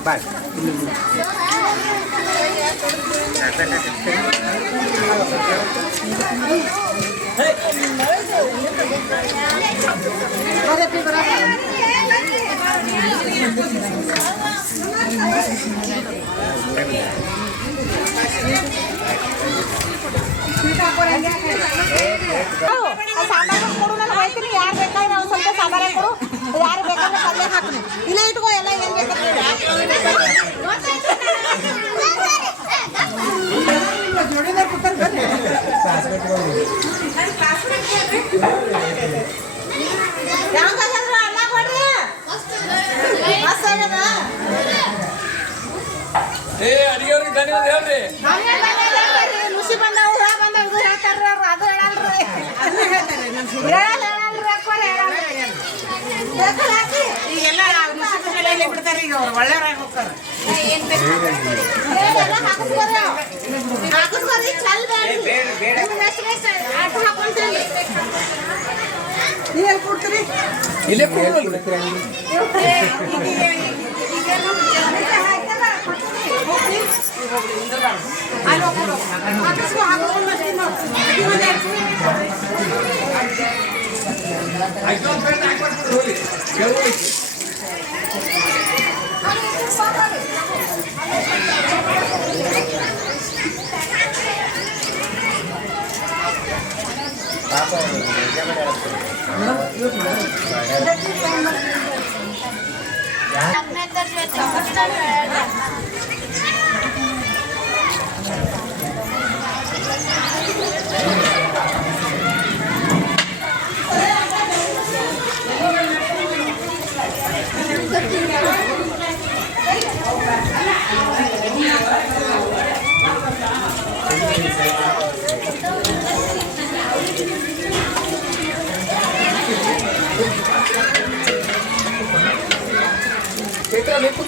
ಬಾಯ್. ಸಾಂಬಾರು ಕೊಡು, ನಾನು ಹೋಯ್ತೀನಿ. ಯಾರು ಬೇಕಾದ್ರೆ ನಾವು ಸ್ವಲ್ಪ ಸಾಂಬಾರೇ ಕೊಡು, ಯಾರು ಬೇಕಾದ್ರೆ ಪಲ್ಯ ಹಾಕ್ತೀನಿ. ಇಲ್ಲ ಇಟ್ಕೋ, ಎಲ್ಲ ಏನು ಬೇಕಾದ್ರೆ ಜೋಡಿದಾರ ಕೂತಾರೆ ಬರ್ರಿ. ಯಾವ್ದಾದ್ರು ಅನ್ನ ಕೊಡ್ರಿ. ಮಸ್ತ್ ಆಗ್ಯದ. ಅಡಿಗೆಯವ್ರಿಗೆ ಧನ್ಯವಾದ ಹೇಳ್ರಿ. ರುಚಿ ಬಂದವು ಬಂದವು ಹೇಳ್ತಾರ, ಅದು ಹೇಳಲ್ರಿ. ಅದನ್ನ ಹೇಳ್ತಾರೆ ಈಗೆಲ್ಲ ಬಿಡ್ತಾರೆ. ಈಗ ಅವ್ರು ಒಳ್ಳೆಯವ್ರಾಗಿ ಹೋಗ್ತಾರೆ. ನೀವೇನು ಕೊಡ್ತೀರಿ? ಇಲ್ಲೇ ಕೊಡ್ರಿ. ಚೈತ್ರ ಬೇಕು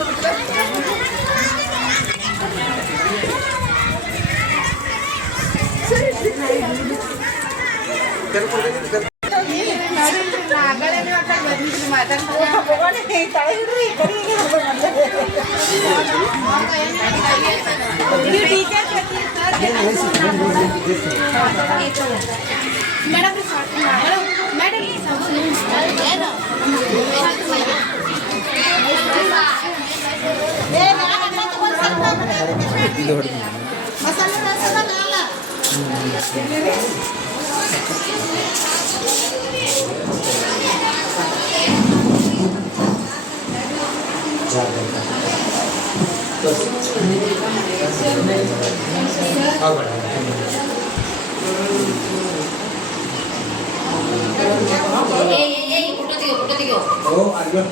ಏ ಫೋಟೋ ತೆಗಿಯೋ ಓ ಅಯ್ಯೋ